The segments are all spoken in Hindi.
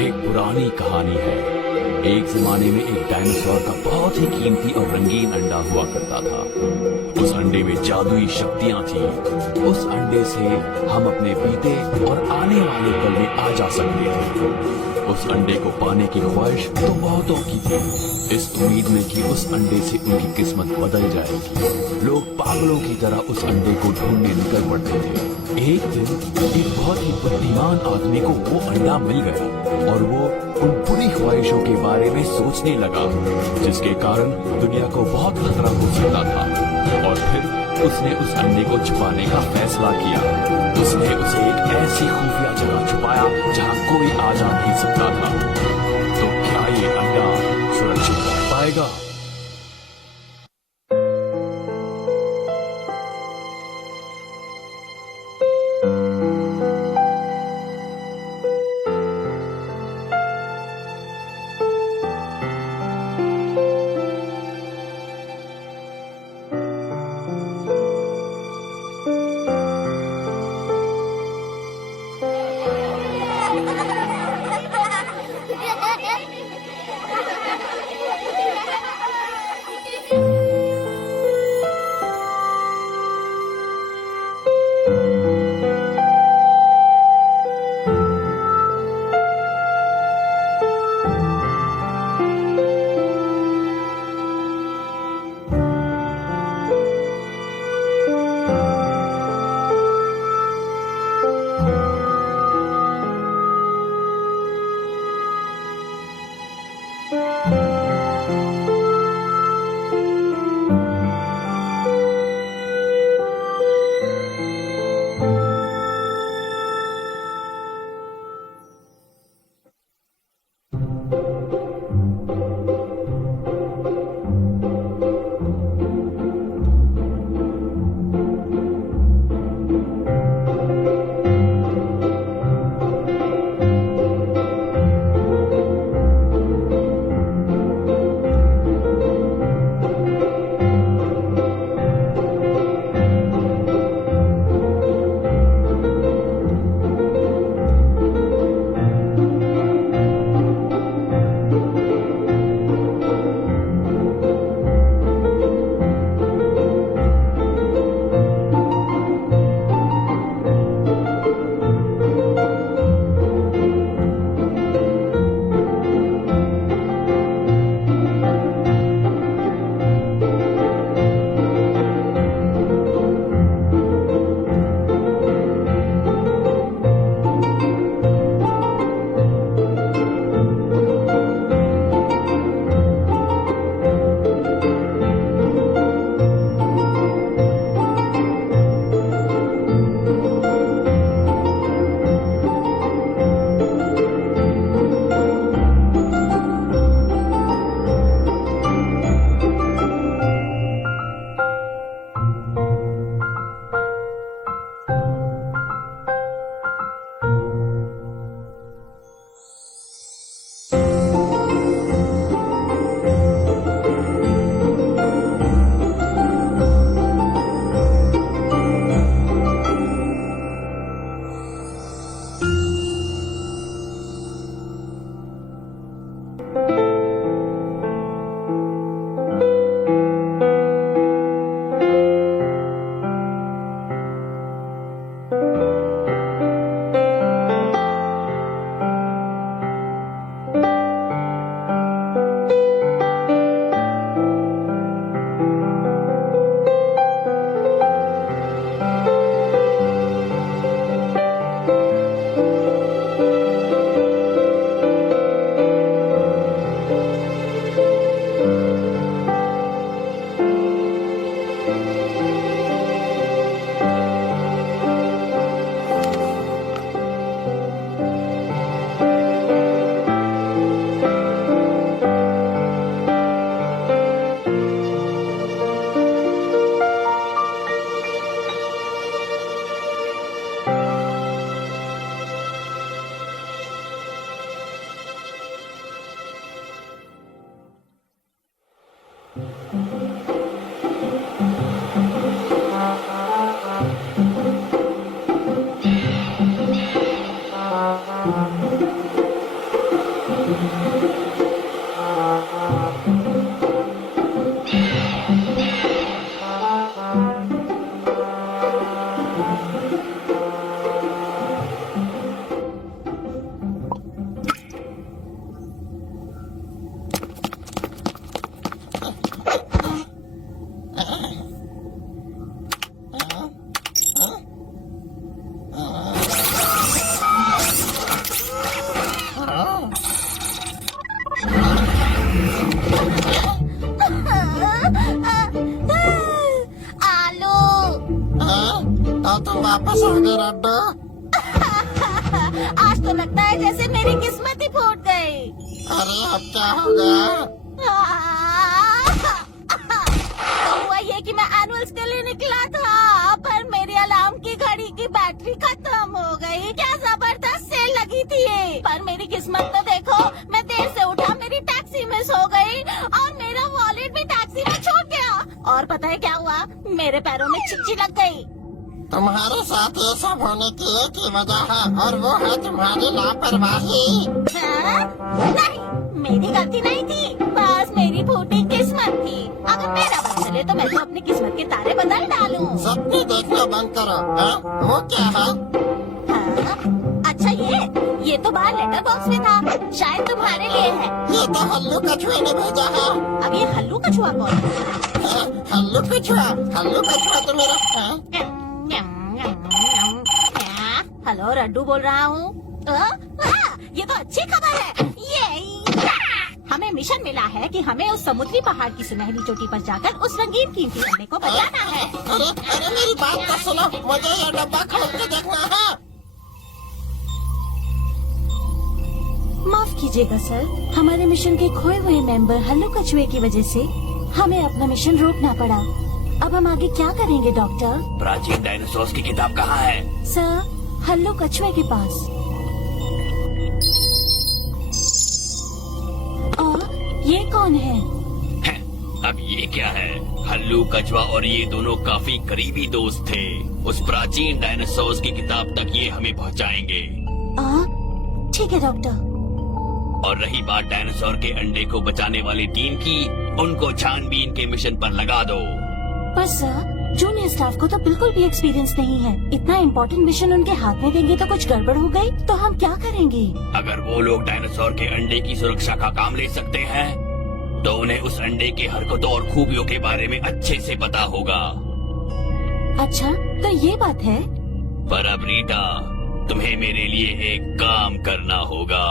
एक पुरानी कहानी है। एक जमाने में एक डायनासोर का बहुत ही कीमती और रंगीन अंडा हुआ करता था। उस अंडे में जादुई शक्तियां थी। उस अंडे से हम अपने बीते और आने वाले कल में आ जा सकते थे। उस अंडे को पाने की ख्वाहिश तो बहुतों की थी, इस उम्मीद में कि उस अंडे से उनकी किस्मत बदल जाएगी। लोग पागलों की तरह उस अंडे को ढूंढने निकल पड़ते थे। एक दिन एक बहुत ही बुद्धिमान आदमी को वो अंडा मिल गया और वो उन बुरी ख्वाहिशों के बारे में सोचने लगा जिसके कारण दुनिया को बहुत खतरा हो सकता था। और फिर उसने उस अंडे को छुपाने का फैसला किया। उसने उसे एक ऐसी खुफिया जगह छुपाया जहां कोई आ जा नहीं सकता था। तो क्या ये अंडा सुरक्षित रह पाएगा? आलू। तो तुम वापस आ गए रड्डू। आज तो लगता है जैसे मेरी किस्मत ही फूट गई। अरे अब क्या हो गया? तो हुआ ये कि मैं एनुअल्स के लिए निकला था, पर मेरी अलार्म की घड़ी की बैटरी खत्म हो गई। क्या जबरदस्त सेल लगी थी ये। पर मेरी किस्मत तो देखो, मैं देर से उठा, मेरी टैक्सी मिस हो गई और मेरा वॉलेट भी टैक्सी में छूट गया। और पता है क्या हुआ? मेरे पैरों में चिच्ची लग गई। तुम्हारे साथ ये सब होने की एक ही वजह है, और वो है तुम्हारी लापरवाही। हाँ? नहीं, मेरी गलती नहीं थी, बस मेरी फूटी किस्मत थी। अगर मेरा बस चले तो मैं तो अपनी किस्मत के तारे बदल डालूं। सपने देखना बंद करो। हाँ? वो क्या है? हाँ? अच्छा ये तो बाहर लेटर बॉक्स में था, शायद तुम्हारे लिए है। ये तो हल्लू कछुए ने भेजा है। अब ये हल्लू कछुआ कौन है? हाँ, हल्लू कछुआ तो मेरा। हाँ? हेलो, रड्डू बोल रहा हूँ। ये तो अच्छी खबर है। ये हमें मिशन मिला है कि हमें उस समुद्री पहाड़ की सुनहरी चोटी पर जाकर उस रंगीन कीमती अंडे को बचाना है। अरे मेरी बात तो सुनो, मुझे ये डब्बा खोल के देखना है। माफ कीजिएगा सर, हमारे मिशन के खोए हुए मेंबर हल्लू कछुए की वजह से हमें अपना मिशन रोकना पड़ा। अब हम आगे क्या करेंगे डॉक्टर? प्राचीन डायनासोर्स की किताब कहाँ है? सर, हल्लू कछुए के पास। ये कौन है? अब ये क्या है? हल्लू कछुआ और ये दोनों काफी करीबी दोस्त थे। उस प्राचीन डायनासोर्स की किताब तक ये हमें पहुंचाएंगे। ठीक है डॉक्टर। और रही बात डायनासोर के अंडे को बचाने वाली टीम की, उनको छानबीन के मिशन पर लगा दो। पर सर, जूनियर स्टाफ को तो बिल्कुल भी एक्सपीरियंस नहीं है। इतना इम्पोर्टेंट मिशन उनके हाथ में देंगे तो कुछ गड़बड़ हो गई तो हम क्या करेंगे? अगर वो लोग डायनासोर के अंडे की सुरक्षा का काम ले सकते हैं, तो उन्हें उस अंडे की हरकतों और खूबियों के बारे में अच्छे से पता होगा। अच्छा, तो ये बात है। पर अब रीटा, तुम्हें मेरे लिए एक काम करना होगा।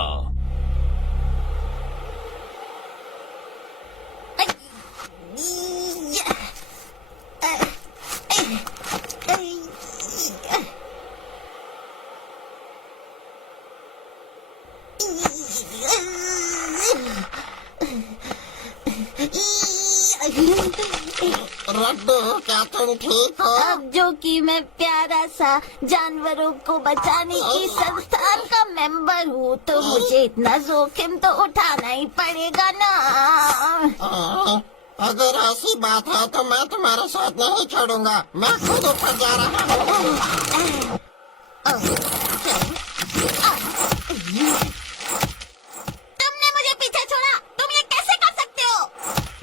रड्डू, क्या तुम ठीक हो? अब जो कि मैं प्यारा सा जानवरों को बचाने की संस्थान का मेंबर हूँ, तो मुझे इतना जोखिम तो उठाना ही पड़ेगा ना। अगर ऐसी बात है तो मैं तुम्हारे साथ नहीं छोड़ूंगा। मैं खुद ऊपर जा रहा हूँ। तुमने मुझे पीछे छोड़ा, तुम ये कैसे कर सकते हो?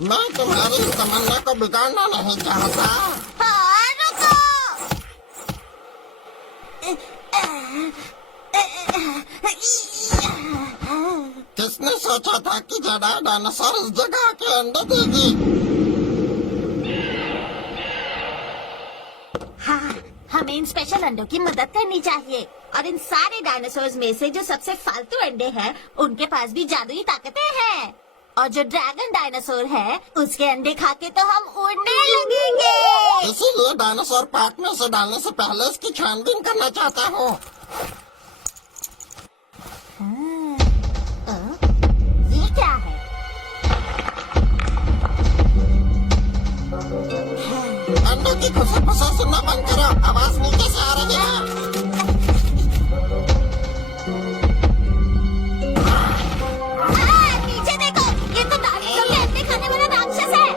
मैं तुम्हारी तमन्ना को बिगाड़ना नहीं चाहता। हाँ, रुको। किसने सोचा था कि जड़ा डायनासोर इस जगह के अंडे देगी? हाँ, हमें इन स्पेशल अंडों की मदद करनी चाहिए। और इन सारे डायनासोर्स में से जो सबसे फालतू अंडे हैं, उनके पास भी जादुई ताकतें हैं। और जो ड्रैगन डायनासोर है, उसके अंडे खा के तो हम उड़ने लगेंगे। इसीलिए डायनासोर पार्क में से डालने से पहले इसकी छानबीन करना चाहता हूँ। ये क्या है? अंडों की खुसर-फुसर सुनना बंद करो। आवाज नीचे से आ रही है। पीछे देखो, ये तो डायनासोर के अंडे खाने वाला राक्षस है।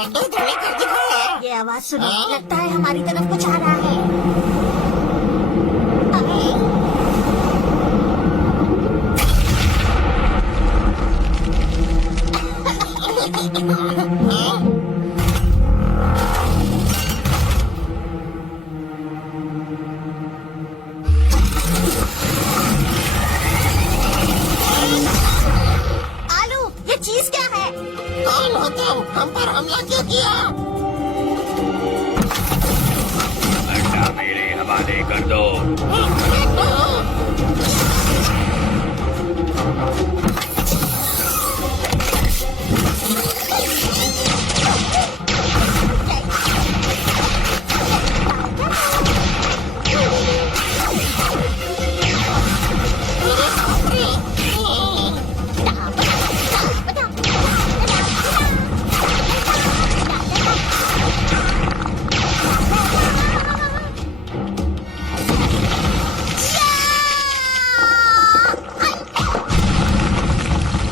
मेरा दूध धुआं कर दिखाया। ये आवाज सुनो, लगता है हमारी तरफ कुछ आ रहा है। आलू, ये चीज क्या है? कौन हो तुम? हम पर हमला क्यों किया? अंडा मेरे हवाले कर दो।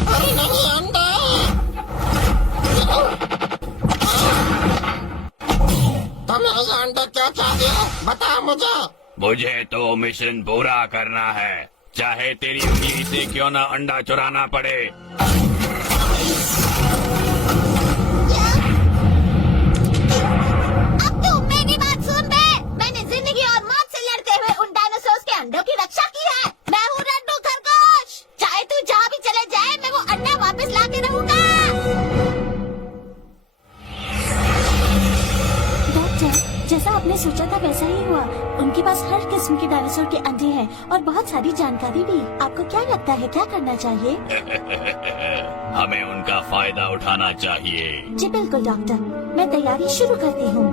अरे नहीं, अंडा। तुम ये अंडा क्यों चाहते हो? बताओ मुझे। मुझे तो मिशन पूरा करना है, चाहे तेरी उंगली से क्यों ना अंडा चुराना पड़े। अब तू मेरी बात सुन बे। मैंने जिंदगी और मौत से लड़ते हुए उन डायनासोर्स के अंडों की रक्षा की है। मैं हूँ रड्डू खरगोश। चाहे तू जहाँ भी चले जाए, मैं वो अंडा वापस ला के रहूंगा। डॉक्टर, जैसा आपने सोचा था वैसा ही हुआ। उनके पास हर किस्म के डायनासोर के अंडे हैं और बहुत सारी जानकारी भी। आपको क्या लगता है क्या करना चाहिए? हमें उनका फायदा उठाना चाहिए। जी बिल्कुल डॉक्टर, मैं तैयारी शुरू करती हूँ।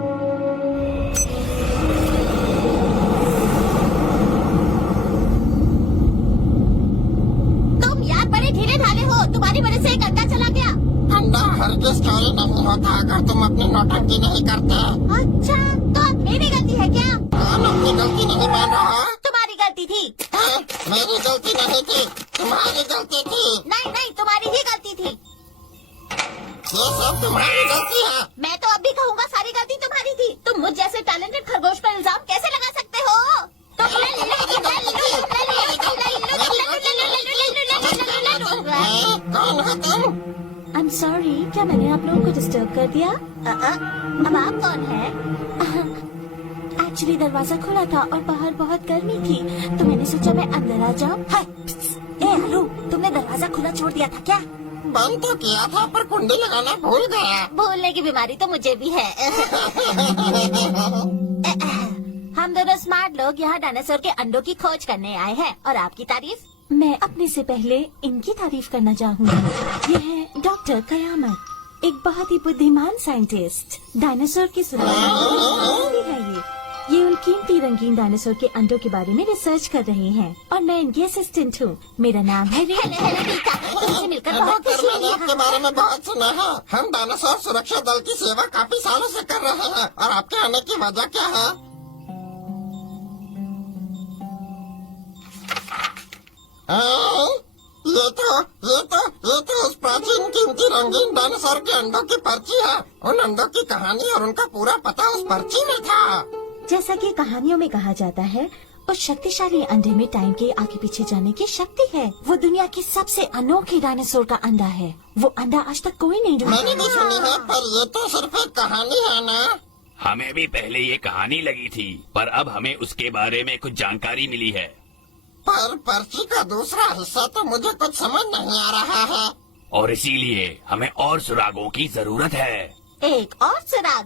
तुम यार बड़े ढीले ढाले हो। तुम्हारी वजह से एक अंडा चला गया। अंडा हरगिज चोरी नहीं होता अगर तुम अपनी नौटंकी नहीं करते। अच्छा, तो अब मेरी गलती है क्या? कौन अपनी गलती नहीं मान रहा? तुम्हारी गलती थी। हाँ, मेरी गलती नहीं थी, तुम्हारी गलती थी। नहीं नहीं, तुम्हारी ही गलती थी। ये सब तुम्हारी गलती है। मैं तो अब भी कहूँगा सारी गलती तुम्हारी थी। तुम मुझ जैसे टैलेंटेड खरगोश पर इल्जाम कैसे लगा सकते हो? कौन हो तुम? I'm sorry, क्या मैंने आप लोगों को डिस्टर्ब कर दिया? अब आप कौन है? एक्चुअली दरवाजा खुला था और बाहर बहुत गर्मी थी, तो मैंने सोचा मैं अंदर आ जाऊं। ए आलू, तुमने दरवाजा खुला छोड़ दिया था क्या? बंद तो किया था पर कुंडी लगाना भूल गया। भूलने की बीमारी तो मुझे भी है। हम दोनों स्मार्ट लोग यहाँ डायनासोर के अंडों की खोज करने आए हैं और आपकी तारीफ? मैं अपने से पहले इनकी तारीफ करना चाहूँगी। ये है डॉक्टर कयामत, एक बहुत ही बुद्धिमान साइंटिस्ट। डायनासोर की सुरक्षा है ये उन कीमती रंगीन डायनासोर के अंडों के बारे में रिसर्च कर रहे हैं और मैं इनकी असिस्टेंट हूँ। मेरा नाम है मिलकर बहुत डॉक्टर, खुशी मैंने हुई। आपके बारे में बहुत सुना है। हम डायनासोर सुरक्षा दल की सेवा काफी सालों से कर रहे हैं और आपके आने की वजह क्या है? ये तो उस प्राचीन कीमती रंगीन डायनासोर के अंडों की पर्ची है। उन अंडों की कहानी और उनका पूरा पता उस पर्ची में था। जैसा कि कहानियों में कहा जाता है, उस शक्तिशाली अंडे में टाइम के आगे पीछे जाने की शक्ति है। वो दुनिया की सबसे अनोखी डायनासोर का अंडा है। वो अंडा आज तक कोई नहीं ढूंढा। मैंने भी सुनी है, पर ये तो सिर्फ एक कहानी है ना। हमें भी पहले ये कहानी लगी थी, पर अब हमें उसके बारे में कुछ जानकारी मिली है। पर पर्ची का दूसरा हिस्सा तो मुझे कुछ समझ नहीं आ रहा है। और इसीलिए हमें और सुरागों की जरूरत है। एक और सुराग?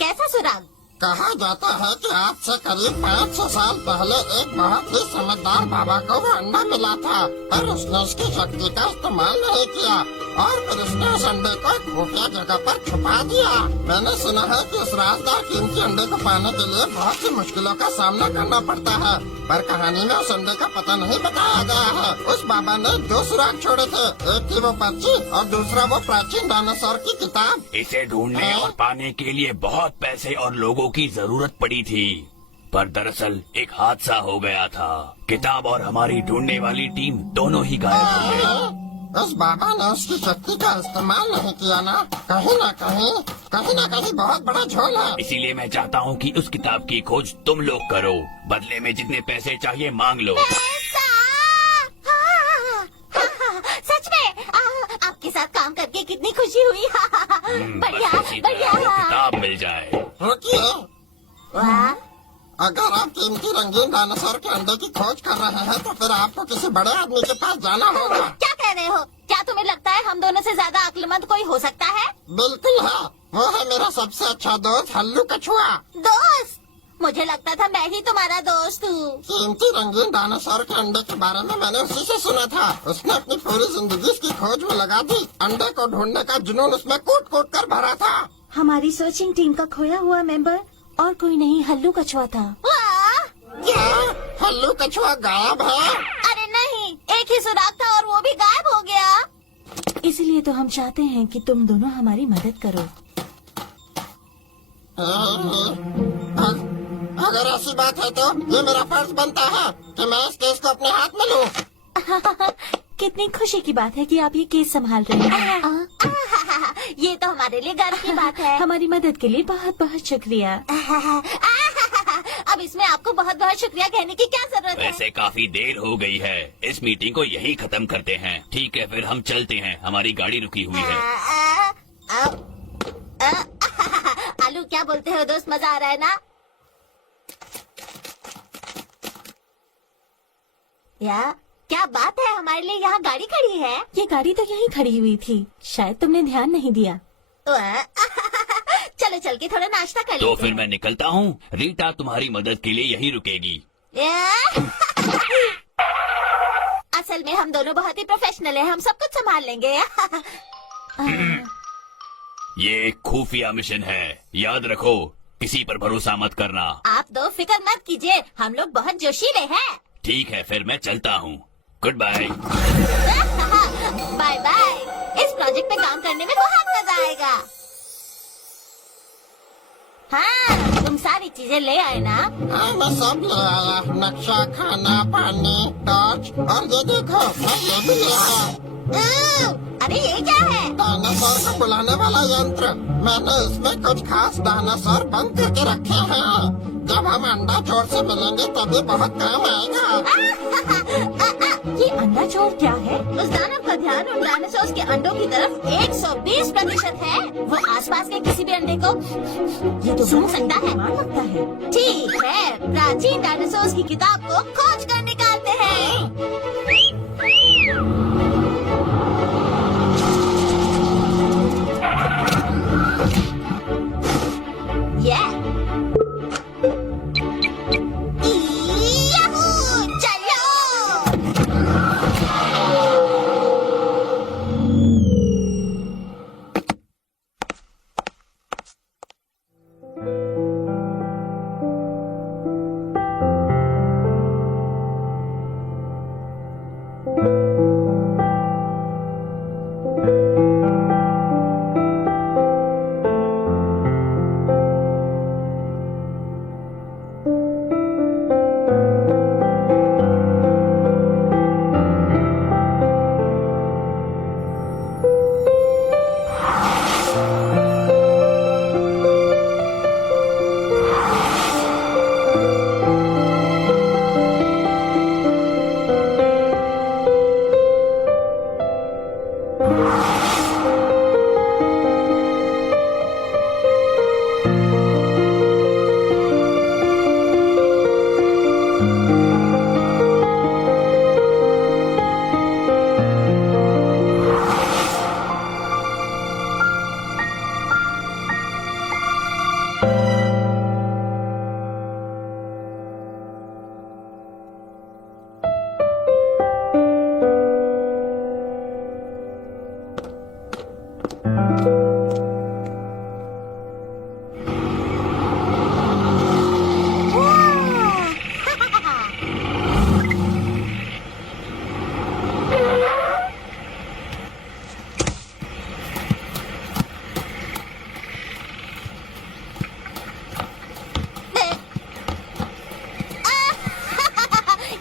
कैसा सुराग? कहा जाता है कि आज से करीब 500 साल पहले एक बहुत ही समझदार बाबा को वो अंडा मिला था, पर उसने उसकी शक्ति का इस्तेमाल नहीं किया और फिर उसने उस अंडे को एक खुफिया जगह पर छुपा दिया। मैंने सुना है कि उस राजदार कीमती अंडे को पाने के लिए बहुत सी मुश्किलों का सामना करना पड़ता है, पर कहानी में उस अंडे का पता नहीं बताया गया है। उस बाबा ने 2 सुराग छोड़े थे, एक थी वो पर्ची और दूसरा वो प्राचीन डायनासोर की किताब। इसे ढूंढने और पाने के लिए बहुत पैसे और लोगों की जरूरत पड़ी थी, पर दरअसल एक हादसा हो गया था। किताब और हमारी ढूंढने वाली टीम दोनों ही गायब हो गए। उस बाबा ने उसकी शक्ति का इस्तेमाल नहीं किया ना कहीं ना कहीं बहुत बड़ा झोल है। इसीलिए मैं चाहता हूँ कि उस किताब की खोज तुम लोग करो, बदले में जितने पैसे चाहिए मांग लो। पैसा! सच में आपके साथ काम करके कितनी खुशी हुई। बढ़िया बस इसी तरह वो बढ़िया। किताब मिल जाए। रुकिए, वाह, अगर आप कीमती रंगीन डायनासोर के अंडे की खोज कर रहे हैं तो फिर आपको किसी बड़े आदमी के पास जाना होगा। क्या कह रहे हो? क्या तुम्हें लगता है हम दोनों से ज्यादा अक्लमंद कोई हो सकता है? बिल्कुल है, वो है मेरा सबसे अच्छा दोस्त हल्लू कछुआ। दोस्त? मुझे लगता था मैं ही तुम्हारा दोस्त हूँ। कीमती रंगीन डायनासोर के अंडे के बारे में मैंने उसी से सुना था। उसने अपनी पूरी जिंदगी इसकी खोज में लगा दी। अंडे को ढूंढने का जुनून उसमें कूट कूट कर भरा था। हमारी सर्चिंग टीम का खोया हुआ मेंबर और कोई नहीं हल्लू कछुआ था। वाह! क्या हल्लू कछुआ गायब है? अरे नहीं, एक ही सुराग था और वो भी गायब हो गया। इसलिए तो हम चाहते हैं कि तुम दोनों हमारी मदद करो। अगर ऐसी बात है तो ये मेरा फर्ज बनता है कि मैं इस केस को अपने हाथ में लूं। कितनी खुशी की बात है कि आप ये केस संभाल रहे हैं। ये तो हमारे लिए गर्व की बात है। हमारी मदद के लिए बहुत बहुत शुक्रिया। अब इसमें आपको बहुत बहुत शुक्रिया कहने की क्या जरूरत है? वैसे काफी देर हो गई है, इस मीटिंग को यही खत्म करते हैं। ठीक है, फिर हम चलते हैं, हमारी गाड़ी रुकी हुई है। आलू, क्या बोलते हो दोस्त? मजा आ रहा है ना? या क्या बात है, हमारे लिए यहाँ गाड़ी खड़ी है। ये गाड़ी तो यहीं खड़ी हुई थी, शायद तुमने ध्यान नहीं दिया। चलो चल के थोड़ा नाश्ता कर तो लेते फिर हैं। मैं निकलता हूँ। रीटा तुम्हारी मदद के लिए यहीं रुकेगी। असल में हम दोनों बहुत ही प्रोफेशनल हैं, हम सब कुछ संभाल लेंगे। ये एक खुफिया मिशन है, याद रखो, किसी पर भरोसा मत करना। आप दो फिक्र मत कीजिए, हम लोग बहुत जोशीले हैं। ठीक है, फिर मैं चलता हूँ। Goodbye. Bye bye. इस प्रोजेक्ट पे काम करने में बहुत मजा आएगा। हाँ, तुम सारी चीजें ले आए ना? हाँ, मैं सब ले आया। नक्शा, खाना, पानी, टॉर्च और ये देखो, मैं ये भी ले आया। अरे ये क्या है? डायनासोर को बुलाने वाला यंत्र। मैंने इसमें कुछ खास डायनासोर बंद करके रखे हैं। जब हम अंडा चोर से मिलेंगे तभी बहुत काम आएगा। ये अंडा चोर क्या है? उस दानव का ध्यान उन डायनासोर्स के अंडों की तरफ 120% है। वो आसपास के किसी भी अंडे को ये तो सूंघ सकता है। बीमार लगता है। ठीक है, प्राचीन डायनासोर्स की किताब को खोज कर निकालते हैं। याहू! चलो!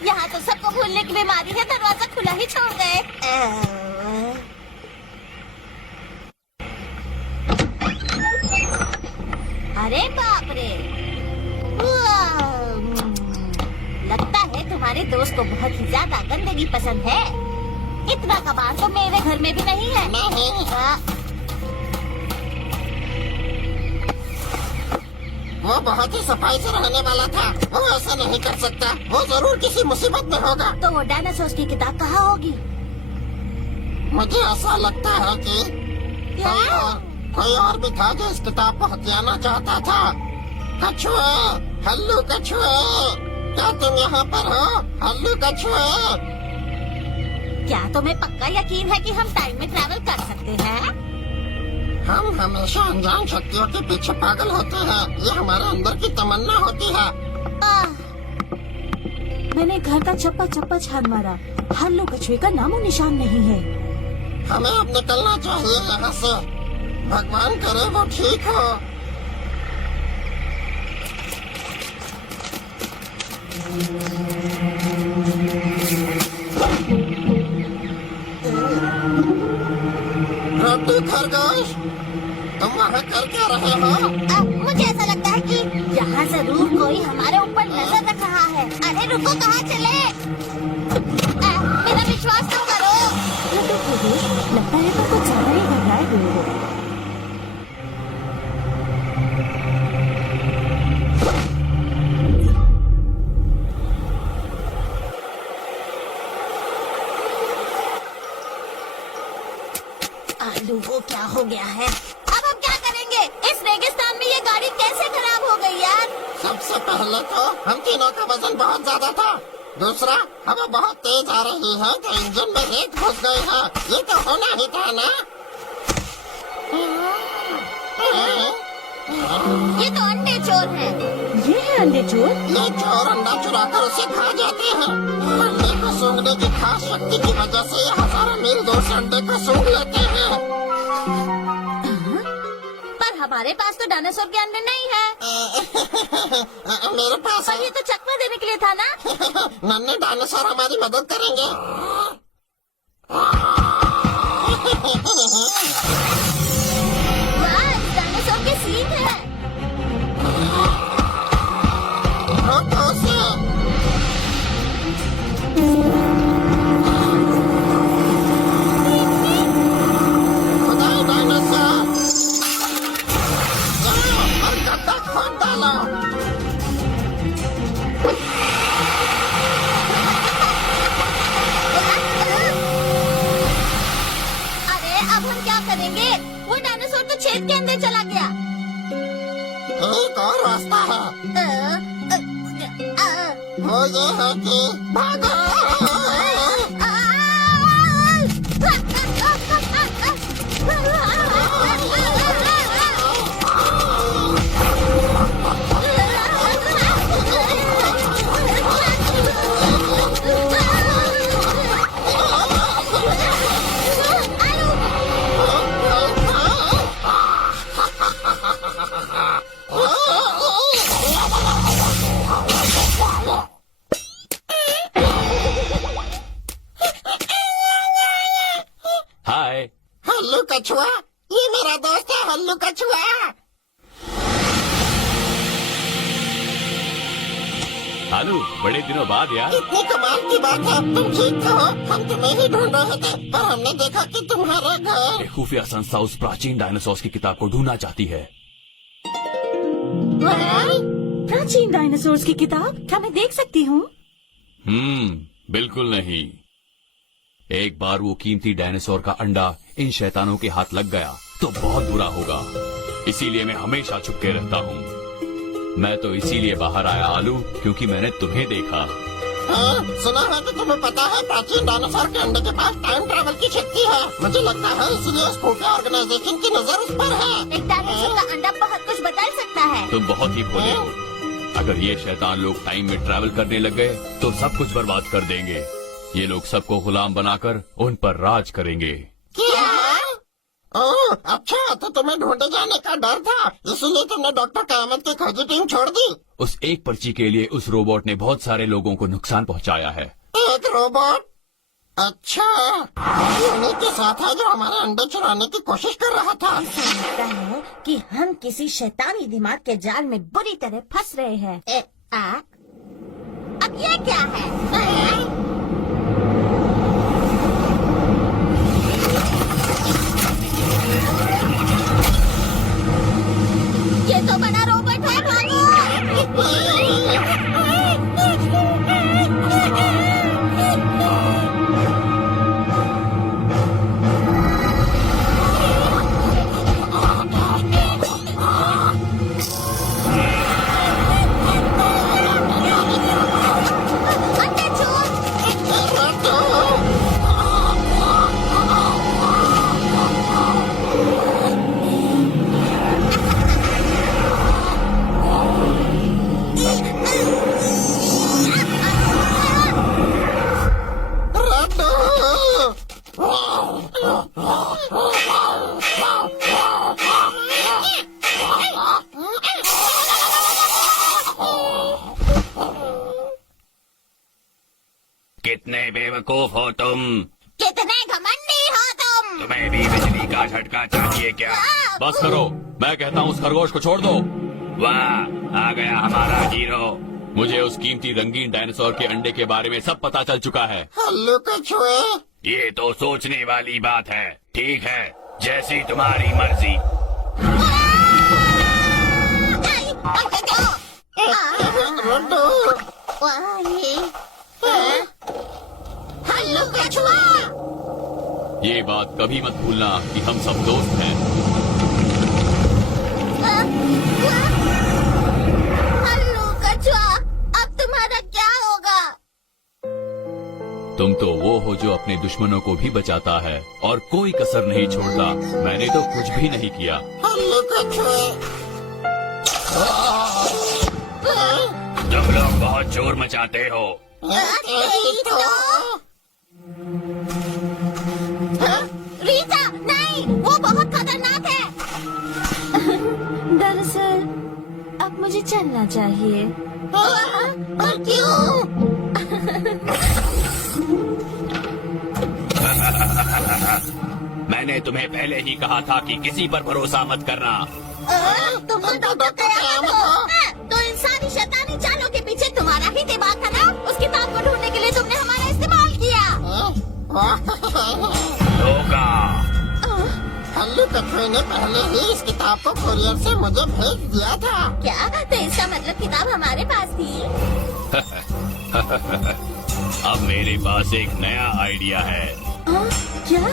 यहाँ तो सबको भूलने की बीमारी है, दरवाजा खुला ही छोड़ गए। को बहुत ही ज्यादा गंदगी पसंद है। इतना कबाड़ तो मेरे घर में भी नहीं है। नहीं, हाँ, वो बहुत ही सफाई से रहने वाला था। वो ऐसा नहीं कर सकता। वो जरूर किसी मुसीबत में होगा। तो वो डायनासोर की किताब कहाँ होगी? मुझे ऐसा लगता है कि कोई और भी था जो इस किताब को हथियाना चाहता था। कछुए, हल्लू कछुए, क्या तुम यहाँ पर हो? हल्लू कछुए, क्या तुम्हें पक्का यकीन है कि हम टाइम में ट्रैवल कर सकते हैं? हम हमेशा अनजान शक्तियों के पीछे पागल होते हैं। ये हमारे अंदर की तमन्ना होती है। आह, मैंने घर का चप्पा चप्पा छान मारा, हल्लू कछुए का नामो निशान नहीं है। हमें अब निकलना चाहिए यहाँ से। भगवान करे वो ठीक हो। रोटी खरगोश, तुम वहाँ कर क्या रहे हो? मुझे ऐसा लगता है कि यहाँ जरूर कोई हमारे ऊपर नजर रख रहा है। अरे रुको, कहाँ चले? मेरा विश्वास तो करो। तो खरगोश, लगता है तुम कुछ ज्यादा ही घबराए हुए हो। आलू को क्या हो गया है? अब हम क्या करेंगे? इस रेगिस्तान में ये गाड़ी कैसे खराब हो गई यार? सबसे पहले तो हम तीनों का वजन बहुत ज्यादा था। दूसरा, हवा बहुत तेज आ रही है तो इंजन में रेत घुस गई है। ये तो होना ही था ना। ये तो अंडे चोर है। ये है अंडे चोर। ये चोर अंडा चुराकर उसे खा जाते हैं। अंडे को सूंघने की खास शक्ति की वजह से ये हजारों मील दूर से अंडे को सूंघ लेते हैं। पर हमारे पास तो डायनासोर के अंडे नहीं है। मेरे पास पर ये तो चकमा देने के लिए था ना? नन्हे डायनासोर हमारी मदद करेंगे। वाह, इस डायनासोर के सींग है। रोको उसे। खुदाई डायनासोर, जाओ और गड्ढा खोद डालो। अरे अब हम क्या करेंगे? वो डायनासोर तो छेद के अंदर चला गया। एक और रास्ता है। वो ये है कि भागो। हाय। हल्लू कछुआ, ये मेरा दोस्त है हल्लू कछुआ। हालू, बड़े दिनों बाद यार। इतनी कमाल की बात है, तुम ठीक तो हो? हम तुम्हें ही ढूंढ रहे थे, पर हमने देखा कि तुम्हारा घर। एक खुफिया संस्था उस प्राचीन डायनासोर की किताब को ढूंढना चाहती है। प्राचीन डायनासोर्स की किताब, क्या मैं देख सकती हूँ? बिल्कुल नहीं। एक बार वो कीमती डायनासोर का अंडा इन शैतानों के हाथ लग गया तो बहुत बुरा होगा। इसीलिए मैं हमेशा छुपके रहता हूँ। मैं तो इसीलिए बाहर आया आलू, क्योंकि मैंने तुम्हें देखा। हाँ, सुना है कि तुम्हें पता है प्राचीन डायनासोर के अंडे के पास टाइम ट्रैवल की शक्ति है। मुझे लगता है इसलिए उस खुफिया ऑर्गेनाइजेशन की नजर उस पर है। एक डायनासोर का अंडा बहुत कुछ बदल सकता है। तुम बहुत ही भोले हो। अगर ये शैतान लोग टाइम में ट्रैवल करने लग गए तो सब कुछ बर्बाद कर देंगे। ये लोग सबको गुलाम बनाकर उन पर राज करेंगे। क्या? ओह, अच्छा, तो तुम्हें ढूंढे जाने का डर था, इसलिए तुमने डॉक्टर कयामत की खोजी टीम छोड़ दी। उस एक पर्ची के लिए उस रोबोट ने बहुत सारे लोगों को नुकसान पहुंचाया है। एक रोबोट? अच्छा, ये उन्हीं के साथ है जो हमारे अंडे चुराने की कोशिश कर रहा था। ऐसा लगता है कि हम किसी शैतानी दिमाग के जाल में बुरी तरह फंस रहे हैं। अब ये क्या है? ये तो बड़ा रोबोट है, भागो! अंडे छूट! कितने बेवकूफ हो तुम। कितने घमंडी हो तुम! तुम्हें भी बिजली का झटका चाहिए क्या? बस करो, मैं कहता हूँ उस खरगोश को छोड़ दो। वाह, आ गया हमारा हीरो। मुझे उस कीमती रंगीन डायनासोर के अंडे के बारे में सब पता चल चुका है। हल्लू कछुए, ये तो सोचने वाली बात है। ठीक है, जैसी तुम्हारी मर्जी। रड्डू, हल्लू कछुआ! ये बात कभी मत भूलना कि हम सब दोस्त हैं। हल्लू कछुआ, अब तुम्हारा क्या होगा? तुम तो वो हो जो अपने दुश्मनों को भी बचाता है और कोई कसर नहीं छोड़ता। मैंने तो कुछ भी नहीं किया। हल्लू कछुए। तुम लोग बहुत शोर मचाते हो। यही तो। रीता, नहीं, वो बहुत खतरनाक है। दरअसल अब मुझे चलना चाहिए। और क्यों? मैंने तुम्हें पहले ही कहा था कि किसी पर भरोसा मत करना। तुम तो डॉक्टर कयामत हो। तो इंसानी शैतानी चालों के पीछे तुम्हारा ही दिमाग था ना? उस किताब को ढूंढने के लिए तुमने हमारा इस्तेमाल किया। धोखा। हल्लू कछुए ने पहले ही इस किताब को कुरियर से मुझे भेज दिया था। क्या? तो इसका मतलब किताब हमारे पास थी? अब मेरे पास एक नया आइडिया है। क्या?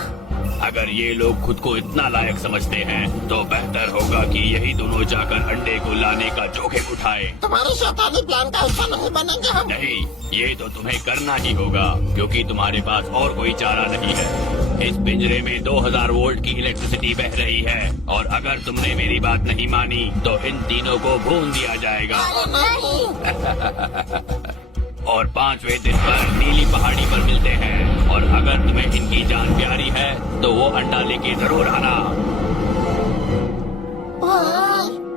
अगर ये लोग खुद को इतना लायक समझते हैं तो बेहतर होगा कि यही दोनों जाकर अंडे को लाने का जोखिम उठाए। तुम्हारे शैतानी प्लान का हिस्सा नहीं बनेंगे हम। नहीं, ये तो तुम्हें करना ही होगा क्योंकि तुम्हारे पास और कोई चारा नहीं है। इस पिंजरे में 2000 वोल्ट की इलेक्ट्रिसिटी बह रही है और अगर तुमने मेरी बात नहीं मानी तो इन तीनों को भून दिया जाएगा। और 5वें दिन पर नीली पहाड़ी पर मिलते हैं और अगर तुम्हें इनकी जान प्यारी है तो वो अंडा लेके जरूर आना।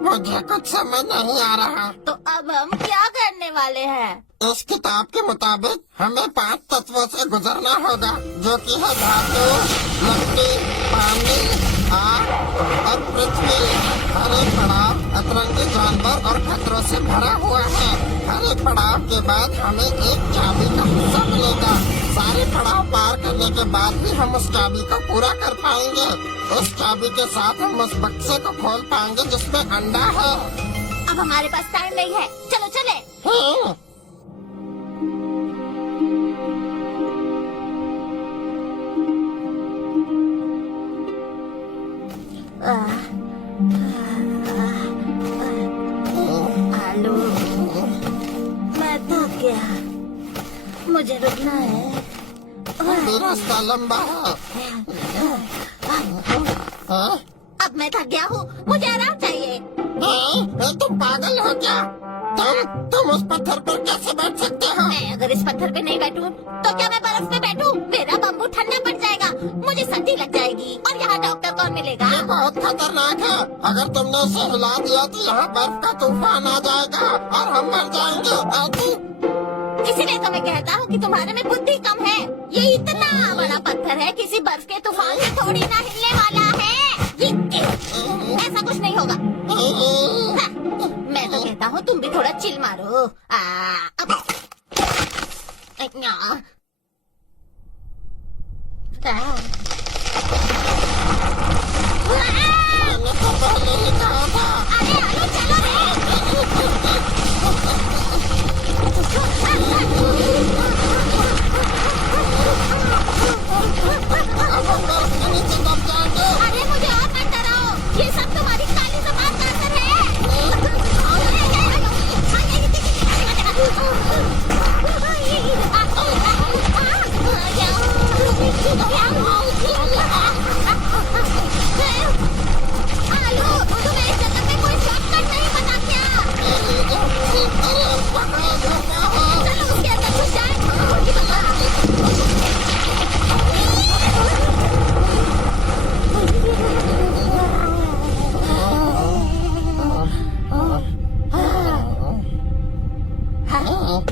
मुझे कुछ समझ नहीं आ रहा। तो अब हम क्या करने वाले हैं? इस किताब के मुताबिक हमें 5 तत्वों से गुजरना होगा, जो कि है धातु, लकड़ी, पानी, आग और पृथ्वी। हर एक पड़ाव अतरंगी जानवर और खतरों से भरा हुआ है। हर एक पड़ाव के बाद हमें एक चाबी का हिस्सा मिलेगा। सारे पड़ाव पार करने के बाद ही हम उस चाबी को पूरा कर पाएंगे। उस चाबी के साथ हम उस बक्से को खोल पाएंगे जिसमें अंडा है। अब हमारे पास टाइम नहीं है, चलो चले। आलू, मैं थक गया, मुझे रुकना है। रास्ता लंबा है। हाँ? अब मैं थक गया हूँ, मुझे आराम चाहिए। तुम पागल हो क्या? तुम उस पत्थर पर कैसे बैठ सकते हो? मैं अगर इस पत्थर पे नहीं बैठूं, तो क्या मैं बर्फ में बैठूं? मेरा बम्बू ठंडा पड़ जाएगा, मुझे सर्दी लग जाएगी और यहाँ डॉक्टर कौन मिलेगा? ये बहुत खतरनाक है। अगर तुमने इसे हिला दिया तो यहाँ बर्फ का तूफान आ जाएगा और हम मर जाएंगे। इसीलिए तो मैं कहता हूँ कि तुम्हारे में बुद्धि कम है। ये इतना बड़ा पत्थर है, किसी बर्फ के तूफान से थोड़ी ना हिलने वाला है। ऐसा कुछ नहीं होगा। हाँ, मैं तो कहता हूँ तुम भी थोड़ा चिल मारो। अब मैंने तो पहले ही कहा था। अरे आलू चलो अब हम बर्फ के नीचे दब जाएंगे। अरे मुझे और मत डराओ, ये सब तुम्हारी काली ज़बान का असर है। आलू, तुम्हें इस जगह पे कोई शॉर्टकट नहीं पता क्या? चलो उसके अंदर घुस जाए।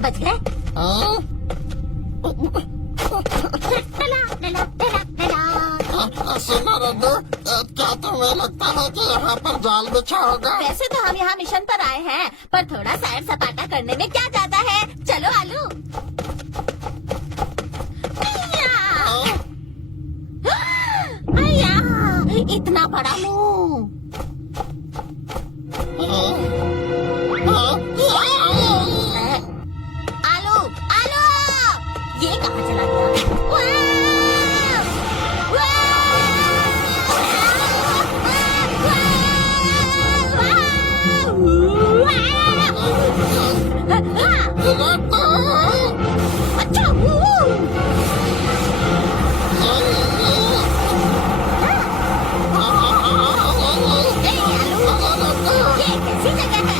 बच गए? सुनो रड्डू, क्या तुम्हें लगता है कि यहाँ पर जाल बिछा होगा? वैसे तो हम यहाँ मिशन पर आए हैं, पर थोड़ा सैर सपाटा करने में क्या जाता है। चलो आलू। अय्या! इतना बड़ा मुंह। आलू, आलू, ये कहाँ चला गया? अच्छा, ये कैसी जगह है?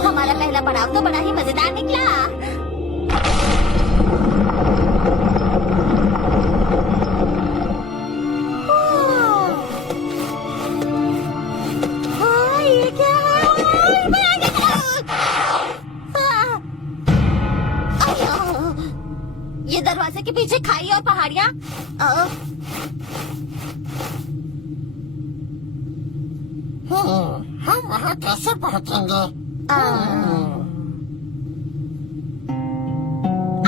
हमारा पहला पड़ाव तो बड़ा ही मजेदार निकला। ये क्या है? ये दरवाजे के पीछे खाई और पहाड़ियाँ। हम वहाँ कैसे पहुँचेंगे?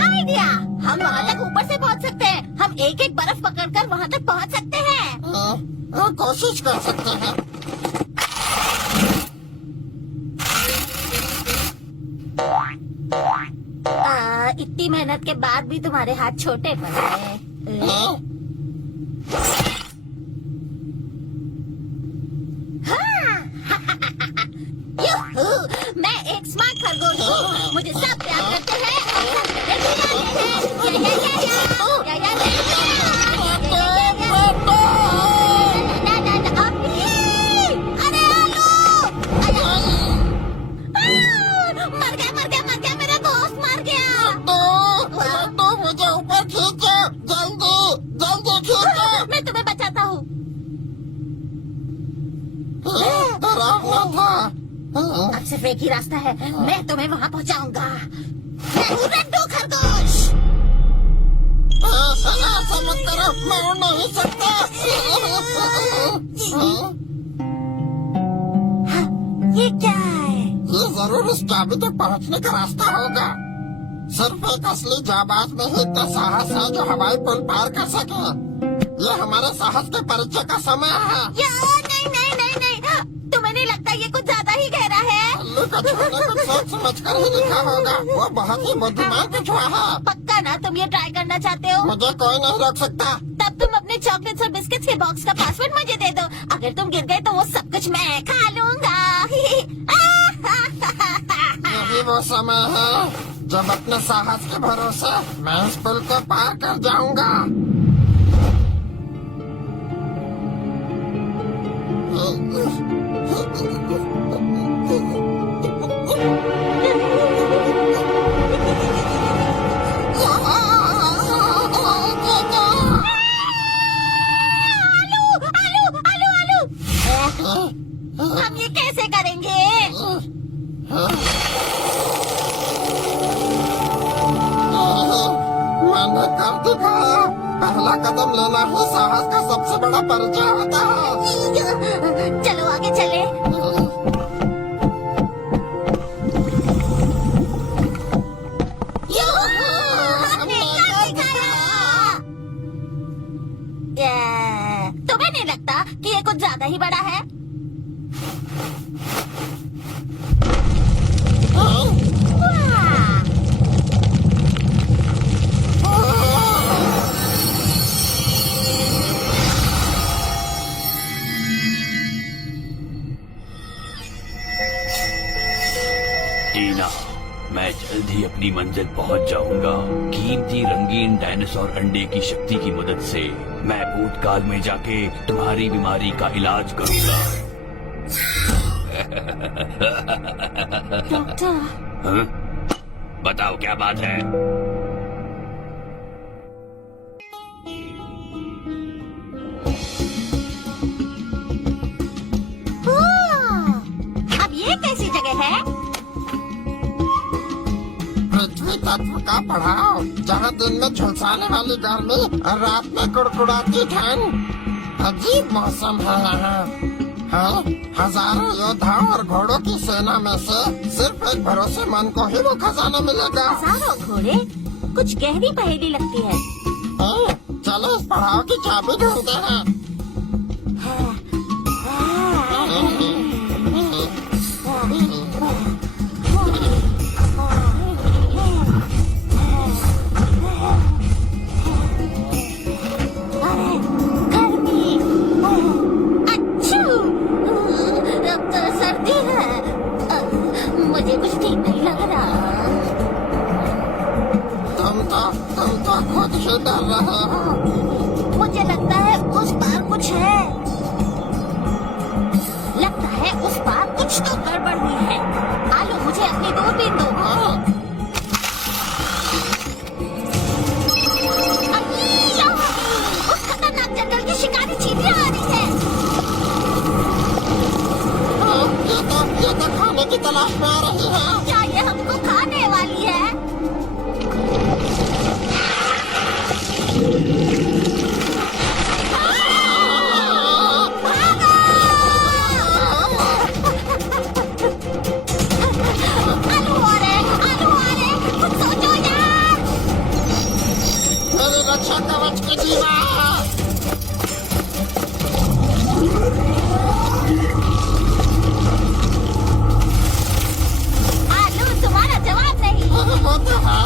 आइडिया, हम वहाँ तक ऊपर से पहुँच सकते हैं। हम एक एक बर्फ पकड़कर वहाँ तक पहुँच सकते हैं। कोशिश कर सकते हैं। इतनी मेहनत के बाद भी तुम्हारे हाथ छोटे पड़ गए। यूहू, मैं एक स्मार्ट खरगोश हूँ। मुझे सब प्यार करते हैं और सब मेरे खिलाते हैं। अरे आलू! मर गया, मेरा दोस्त मर गया। तो मुझे ऊपर खींचो, जल्दी खींचो। मैं तुम्हें बचाता हूँ। डरावना था। अब सिर्फ एक ही रास्ता है, मैं तुम्हें वहाँ पहुँचाऊंगा। मैं हूँ रड्डू खरगोश। ऐसा मत करो, मैं उड़ नहीं सकता। ये क्या है? ये जरूर उस चाबी तक पहुँचने का रास्ता होगा। सिर्फ एक असली जाबाज में ही इतना साहस है जो हवाई पुल पार कर सके। ये हमारे साहस के परिचय का समय है। नहीं, तुम्हें नहीं लगता ये कुछ ज्यादा ही गहरा है? उल्लू कछुए ने कुछ सोच समझ कर ही लिखा होगा। वो बहुत ही बुद्धिमान कछुआ है। पक्का ना तुम ये ट्राई करना चाहते हो? मुझे कोई नहीं रोक सकता। तब तुम अपने चॉकलेट्स और बिस्किट्स के बॉक्स का पासवर्ड मुझे दे दो। अगर तुम गिर गए तो वो सब कुछ मैं खा लूंगा। यही यही वो समय है जब अपने साहस के भरोसे मैं इस पुल को पार कर जाऊंगा। हम ये कैसे करेंगे? मैंने कर दिखाया। पहला कदम लेना ही साहस का सबसे बड़ा परिचय होता है। चलो आगे चले। हमने कर दिखाया। तुम्हें नहीं लगता कि ये कुछ ज्यादा ही बड़ा है? टीना, मैं जल्द ही अपनी मंजिल पहुंच जाऊंगा। कीमती रंगीन डायनासोर अंडे की शक्ति की मदद से मैं भूतकाल में जाके तुम्हारी बीमारी का इलाज करूंगा। डॉक्टर, हाँ? बताओ क्या बात है? अब ये कैसी जगह है? पृथ्वी तत्व का पढ़ाओ, जहाँ दिन में झुलसाने वाली गर्मी और रात में कुड़कुड़ाती ठंड। अजीब मौसम है यहाँ। हाँ, हजारों योद्धाओं और घोड़ों की सेना में से सिर्फ एक भरोसेमंद को ही वो खजाना मिलेगा। हजारों घोड़े? कुछ गहरी पहेली लगती है। हाँ, चलो इस पढ़ाओ की चाबी ढूंढते हैं। मुझे कुछ ठीक नहीं लग रहा। तुम तो खुद ही डर रहे हो। मुझे लगता है उस पार कुछ है। लगता है उस पार कुछ तो गड़बड़ हुई है। आलू, मुझे अपनी दूरबीन दो। अय्या! उस खतरनाक जंगल की शिकारी चींटियां आ रही है। ये तो खाने की तलाश में आ रही है। क्या ये हमको खाने वाली है? आलू आ रहे, कुछ सोचो यार। मेरी रक्षा कवच की जीवा। आलू, तुम्हारा जवाब नहीं। वो तो है।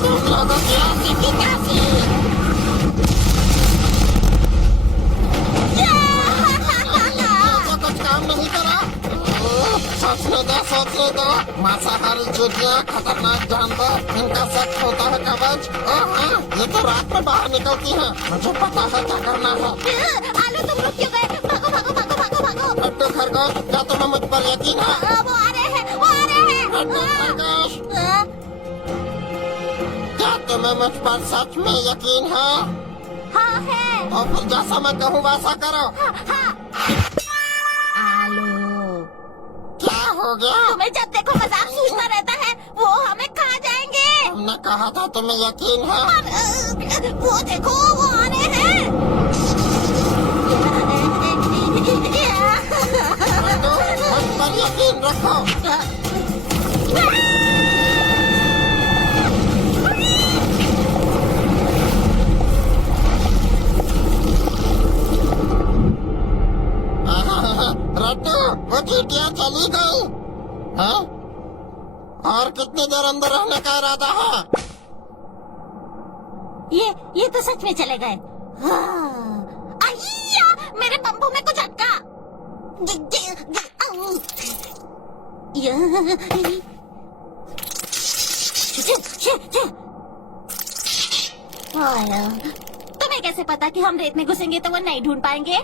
तुम लोगों की आंखें की कैसी? तो कुछ काम नहीं करा। सोचने दो। मांसाहारी चींटियां, खतरनाक जानवर, इनका सख्त होता है कवच। हाँ, ये तो रात में बाहर निकलती है। मुझे पता है क्या करना है। आलू, तुम रुक क्यों गए? भागो भागो भागो भागो भागो। लड्डू खरगोश, क्या तुम्हें मुझ पर यकीन है? वो आ रहे हैं, वो आ रहे हैं। लड्डू खरगोश, क्या तुम्हें मुझ पर सच में यकीन है? हाँ है। तो फिर जैसा मैं कहूँ वैसा करो। आलू, क्या हो गया? तुम्हें जब देखो मजाक सूझता रहता है। वो हमें खा जाएंगे। तुमने कहा था तुम्हें यकीन है। वो देखो, वो आ रहे हैं। लड्डू, मुझ पर यकीन रखो। लड्डू, वो चींटियां चली गई। हाँ? और कितनी देर अंदर रहने का इरादा है? ये तो सच में चले गए। अय्या! मेरे पंपों में कुछ अटका। तुम्हें कैसे पता कि हम रेत में घुसेंगे तो वो नहीं ढूंढ पाएंगे?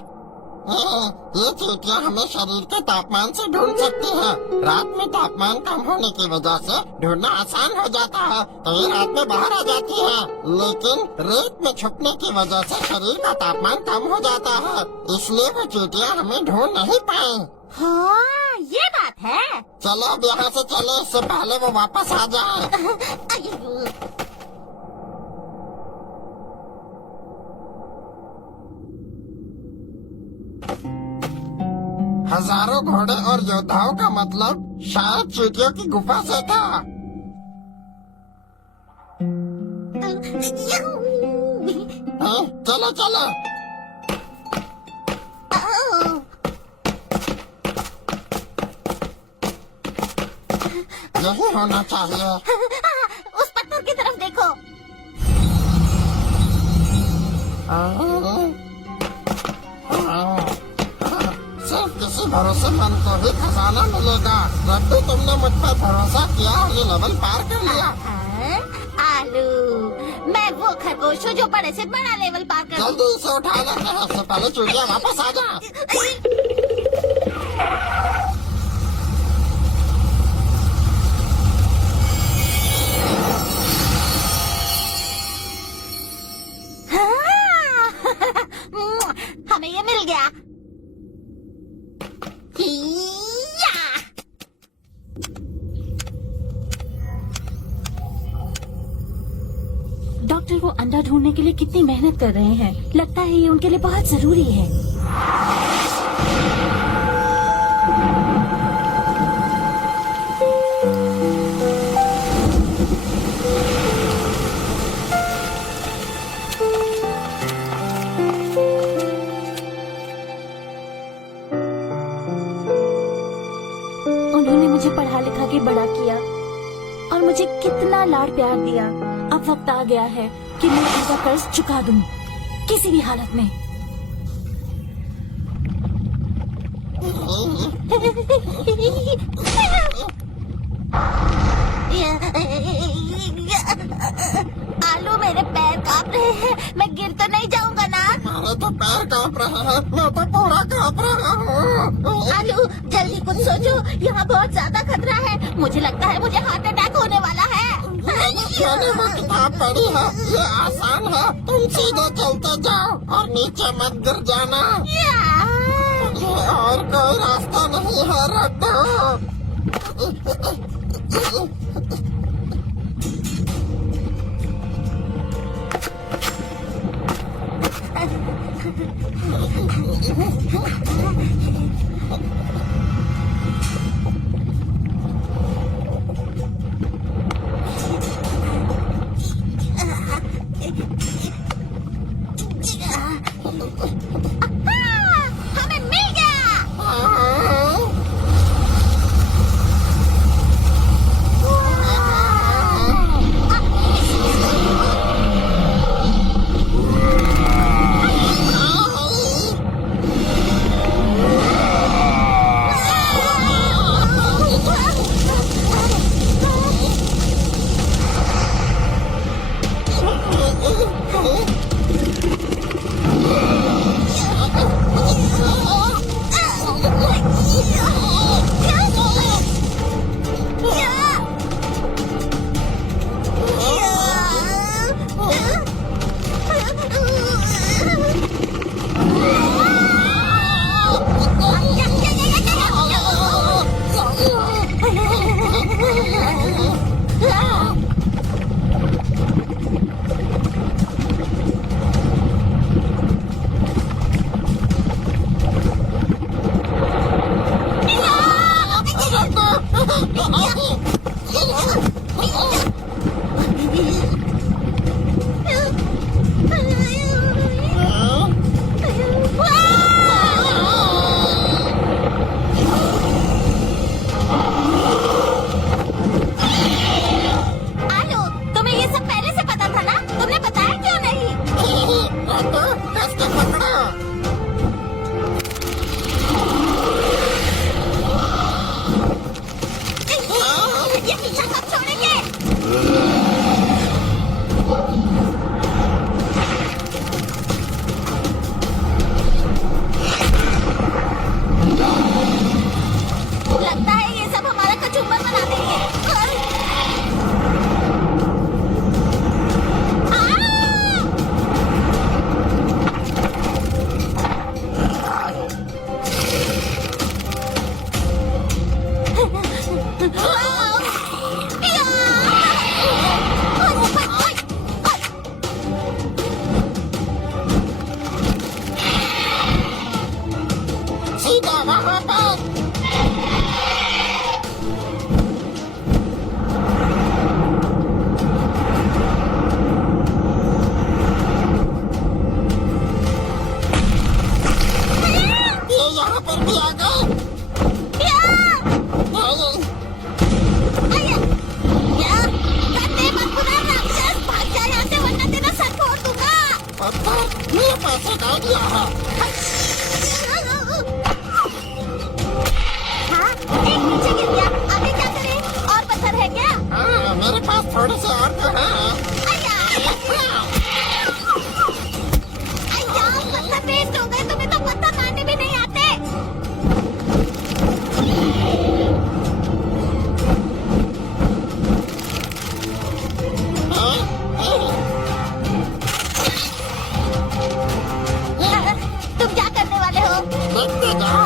ये चींटियां हमें शरीर के तापमान से ढूंढ सकती है। रात में तापमान कम होने की वजह से ढूंढना आसान हो जाता है, तो ये रात में बाहर आ जाती है। लेकिन रेत में छुपने की वजह से शरीर का तापमान कम हो जाता है, इसलिए वो चींटियां हमें ढूंढ नहीं पाए। हाँ, ये बात है। चलो अब यहाँ से चलो, इससे पहले वो वापस आ जाए। हजारों घोड़े और योद्धाओं का मतलब शायद चींटियों की गुफा से था। हाँ, चलो चलो। यही होना चाहिए। उस पत्थर की तरफ देखो। सिर्फ किसी भरोसेमंद को ही खजाना मिलेगा। जब भी तुमने मुझ पर भरोसा किया और ये लेवल पार कर लिया। आलू, मैं वो खरगोश हूँ जो बड़े से बड़ा लेवल पार कर। जल्दी इसे उठा लेते हैं, इससे पहले चूड़ियाँ वापस आ जाए। हमें ये मिल गया। या! डॉक्टर वो अंडा ढूंढने के लिए कितनी मेहनत कर रहे हैं। लगता है ये उनके लिए बहुत जरूरी है। उन्होंने मुझे पढ़ा लिखा के बड़ा किया और मुझे कितना लाड प्यार दिया। अब वक्त आ गया है कि मैं उनका कर्ज चुका दूं, किसी भी हालत में। आलू, मेरे पैर कांप रहे हैं। मैं गिर तो नहीं जाऊंगा ना? मेरे तो पैर कांप रहे हैं, मैं तो पूरा कांप रहा हूँ। आलू, जल्दी कुछ सोचो, यहाँ बहुत ज्यादा खतरा है। मुझे लगता है मुझे हार्ट अटैक होने वाला है। मैंने वो किताब पढ़ी है, ये आसान है। तुम सीधे चलते जाओ और नीचे मत गिर जाना। और कोई रास्ता नहीं है, रड्डू। हमें मिल गया। थोड़े से और तो हैं। पत्थर वेस्ट हो गए, तुम्हें तो पत्थर मारने भी नहीं आते। तुम क्या करने वाले हो? देखते जाओ।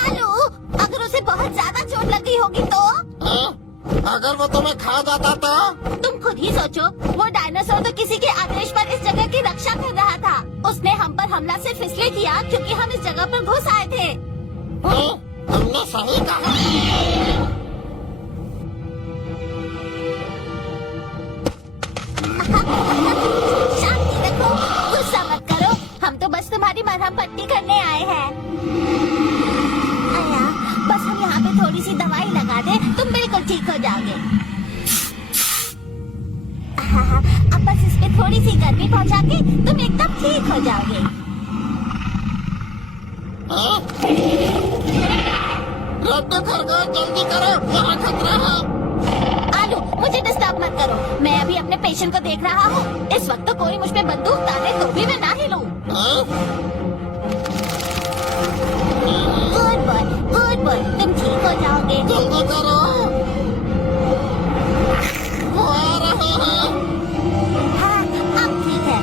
आलू, अगर उसे बहुत ज्यादा चोट लगी होगी तो? अगर वो तुम्हें खा जाता तो? तुम खुद ही सोचो, वो डायनासोर तो किसी के आदेश पर इस जगह की रक्षा कर रहा था। उसने हम पर हमला सिर्फ इसलिए किया क्योंकि हम इस जगह पर घुस आए थे। तुमने सही कहा। शांति रखो, गुस्सा मत करो, हम तो बस तुम्हारी मरहम पट्टी करने आए हैं। आया, बस हम यहाँ पे थोड़ी सी दवाई लगा दे, तुम बिल्कुल ठीक हो जाओगे। अब बस इस पे थोड़ी सी गर्मी पहुँचा के तुम एकदम ठीक हो जाओगे। रद्द खरगोश, जल्दी करो, यहाँ खतरा है। आलू, मुझे डिस्टर्ब मत करो, मैं अभी अपने पेशेंट को देख रहा हूँ। इस वक्त तो कोई मुझ पे बंदूक ताने तो भी मैं ना हिलूं। गुड बॉय, तुम ठीक हो जाओगे। जल्दी करो, वो आ रहे हैं। हाँ, अब ठीक है।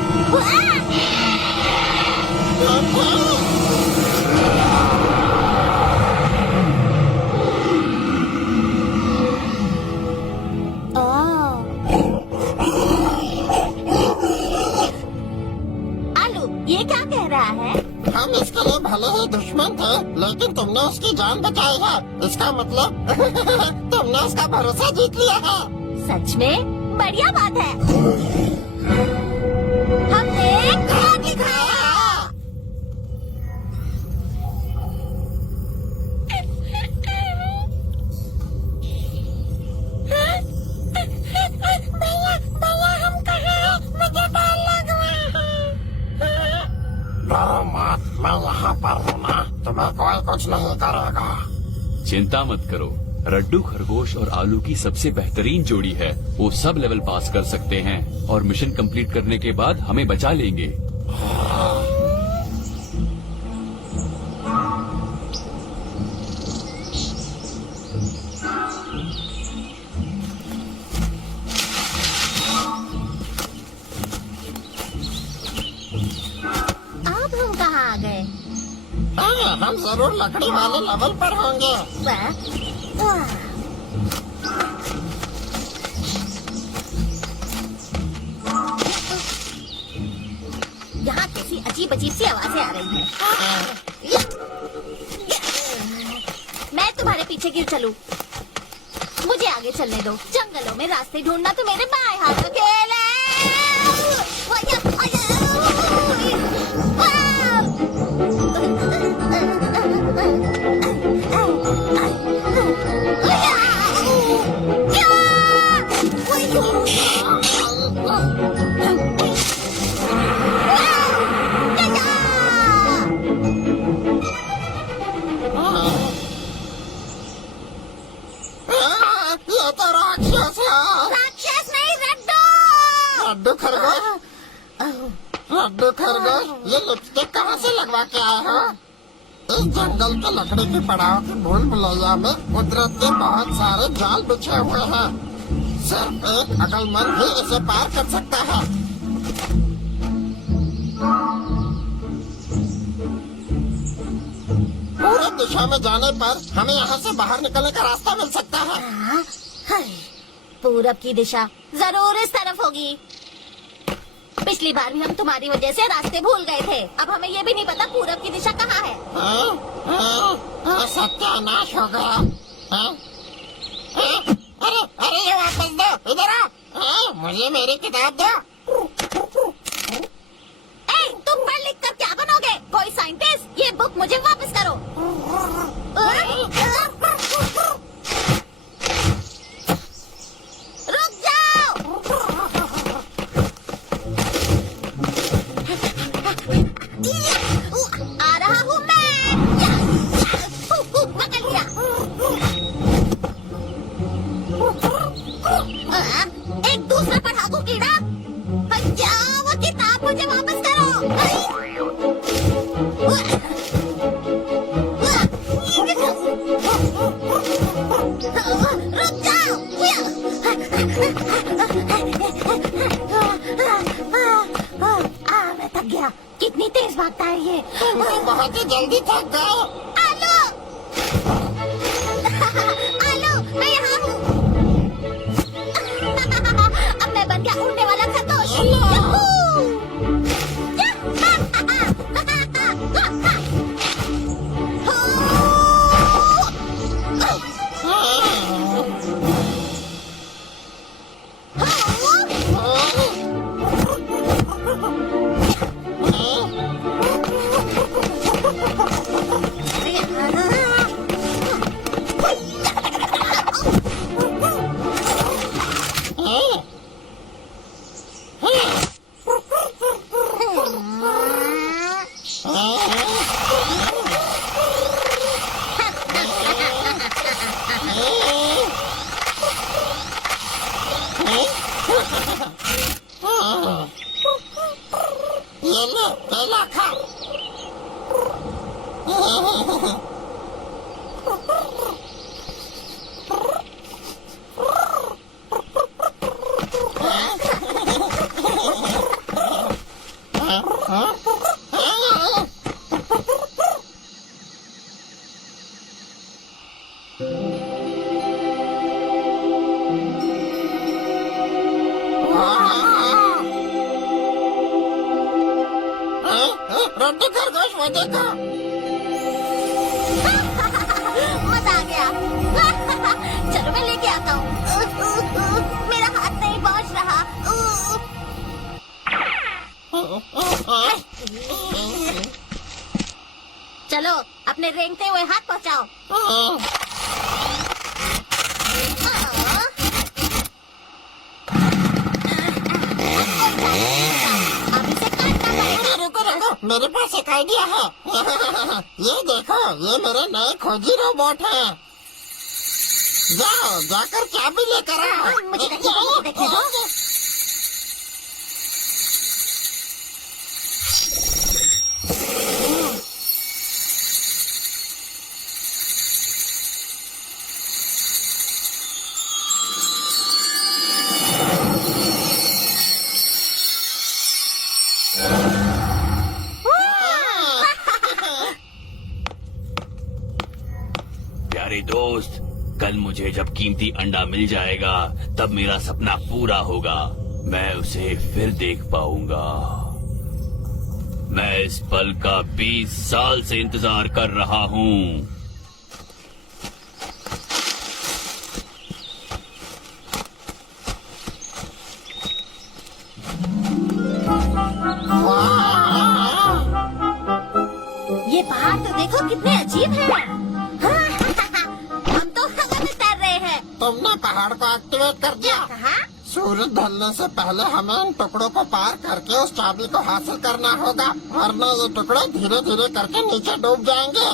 आलू, ये क्या कह रहा है? हम इसके लिए भले ही दुश्मन थे, लेकिन तुमने उसकी जान बचाई है। इसका मतलब तुमने उसका भरोसा जीत लिया है। सच में बढ़िया बात है। हमने खा दिखाया। भैया हम कहाँ हैं? मुझे डर लग रहा है। डरो मत, मैं यहाँ पर हूँ ना, तुम्हें कोई कुछ नहीं करेगा। चिंता मत करो, रड्डू खरगोश और आलू की सबसे बेहतरीन जोड़ी है। वो सब लेवल पास कर सकते हैं और मिशन कंप्लीट करने के बाद हमें बचा लेंगे। अब हम कहाँ आ गए? हम जरूर लकड़ी वाले लेवल पर होंगे। यहाँ कैसी अजीब अजीब सी आवाजें आ रही हैं। मैं तुम्हारे पीछे क्यों चलूं? मुझे आगे चलने दो। जंगलों में रास्ते ढूंढना तो मेरे बाएं हाथ का खेल है। ये तो राक्षस है। राक्षस नहीं, रड्डू। रड्डू खरगोश, रड्डू खरगोश, ये लिपस्टिक कहाँ से लगवा के आए हो? इस जंगल के लकड़ी की पड़ाव की भूल भुलैया में कुदरत के बहुत सारे जाल बिछे हुए हैं। सिर्फ एक अकलमंद ही इसे पार कर सकता है। पूरब दिशा में जाने पर हमें यहाँ से बाहर निकलने का रास्ता मिल सकता है। पूरब की दिशा जरूर इस तरफ होगी। पिछली बार भी हम तुम्हारी वजह से रास्ते भूल गए थे। अब हमें ये भी नहीं पता पूरब की दिशा कहाँ है। सत्यानाश हो गया। अरे अरे ये वापस दो, इधर आओ। मुझे मेरी किताब दो। तुम पढ़ लिख कर क्या बनोगे? कोई साइंटिस्ट? ये बुक मुझे वापस करो। रुक जाओ। एक दूसरा पढ़ाकू कीड़ा। भैया वो किताब मुझे वापस करो। रुक जाओ। मैं थक गया। कितनी तेज भागता है ये। बहुत ही जल्दी थक गए। आलू आलू मैं यहाँ हूँ। अब मैं बन गया उड़ने वाला खरगोश। याहू! ये ले केला खा। रड्डू खरगोश वो देखो। मजा आ गया। चलो मैं लेके आता हूँ। मेरा हाथ नहीं पहुँच रहा। चलो अपने रेंगते हुए हाथ पहुँचाओ। अब इसे काटना पड़ेगा। रुको रुको, मेरे पास एक आइडिया है। ये देखो, ये मेरे नए खोजी रोबोट है। जाओ जाकर चाबी लेकर आओ। मुझे देखने दो। प्यारे दोस्त, कल मुझे जब कीमती अंडा मिल जाएगा तब मेरा सपना पूरा होगा। मैं उसे फिर देख पाऊंगा। मैं इस पल का 20 साल से इंतजार कर रहा हूँ। ये पहाड़ तो देखो कितने अजीब है। हम तो हवा में तैर रहे हैं। तुमने पहाड़ को एक्टिवेट कर दिया। कहा? सूरज ढलने से पहले हमें इन टुकड़ों को पार करके उस चाबी को हासिल करना होगा, वरना ये टुकड़े धीरे धीरे करके नीचे डूब जाएंगे।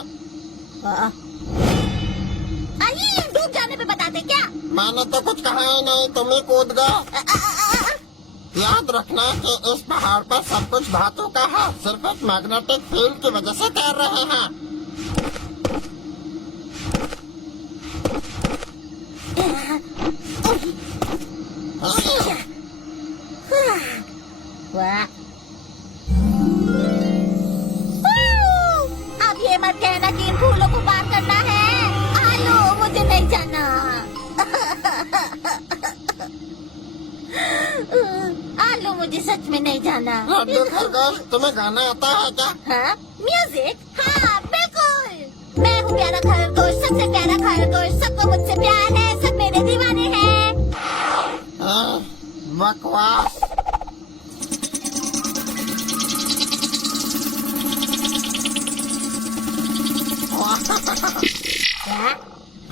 आइए डूब जाने पे बता दे क्या? मैंने तो कुछ कहा ही नहीं, तुम ही कूद गए। याद रखना कि इस पहाड़ पर सब कुछ धातु का है, सिर्फ एक मैग्नेटिक फील्ड की वजह से तैर रहे हैं। वाह। अब ये मत कहना कि इन फूलों को पार करना है। आलू मुझे नहीं जाना। आलू मुझे सच में नहीं जाना। लड्डू खरगोश, तुम्हें गाना आता है क्या? हाँ म्यूजिक, हाँ बिल्कुल। मैं हूँ प्यारा खरगोश, सबसे प्यारा खरगोश। सबको मुझसे प्यार है, सब मेरे दीवाने हैं। बकवास।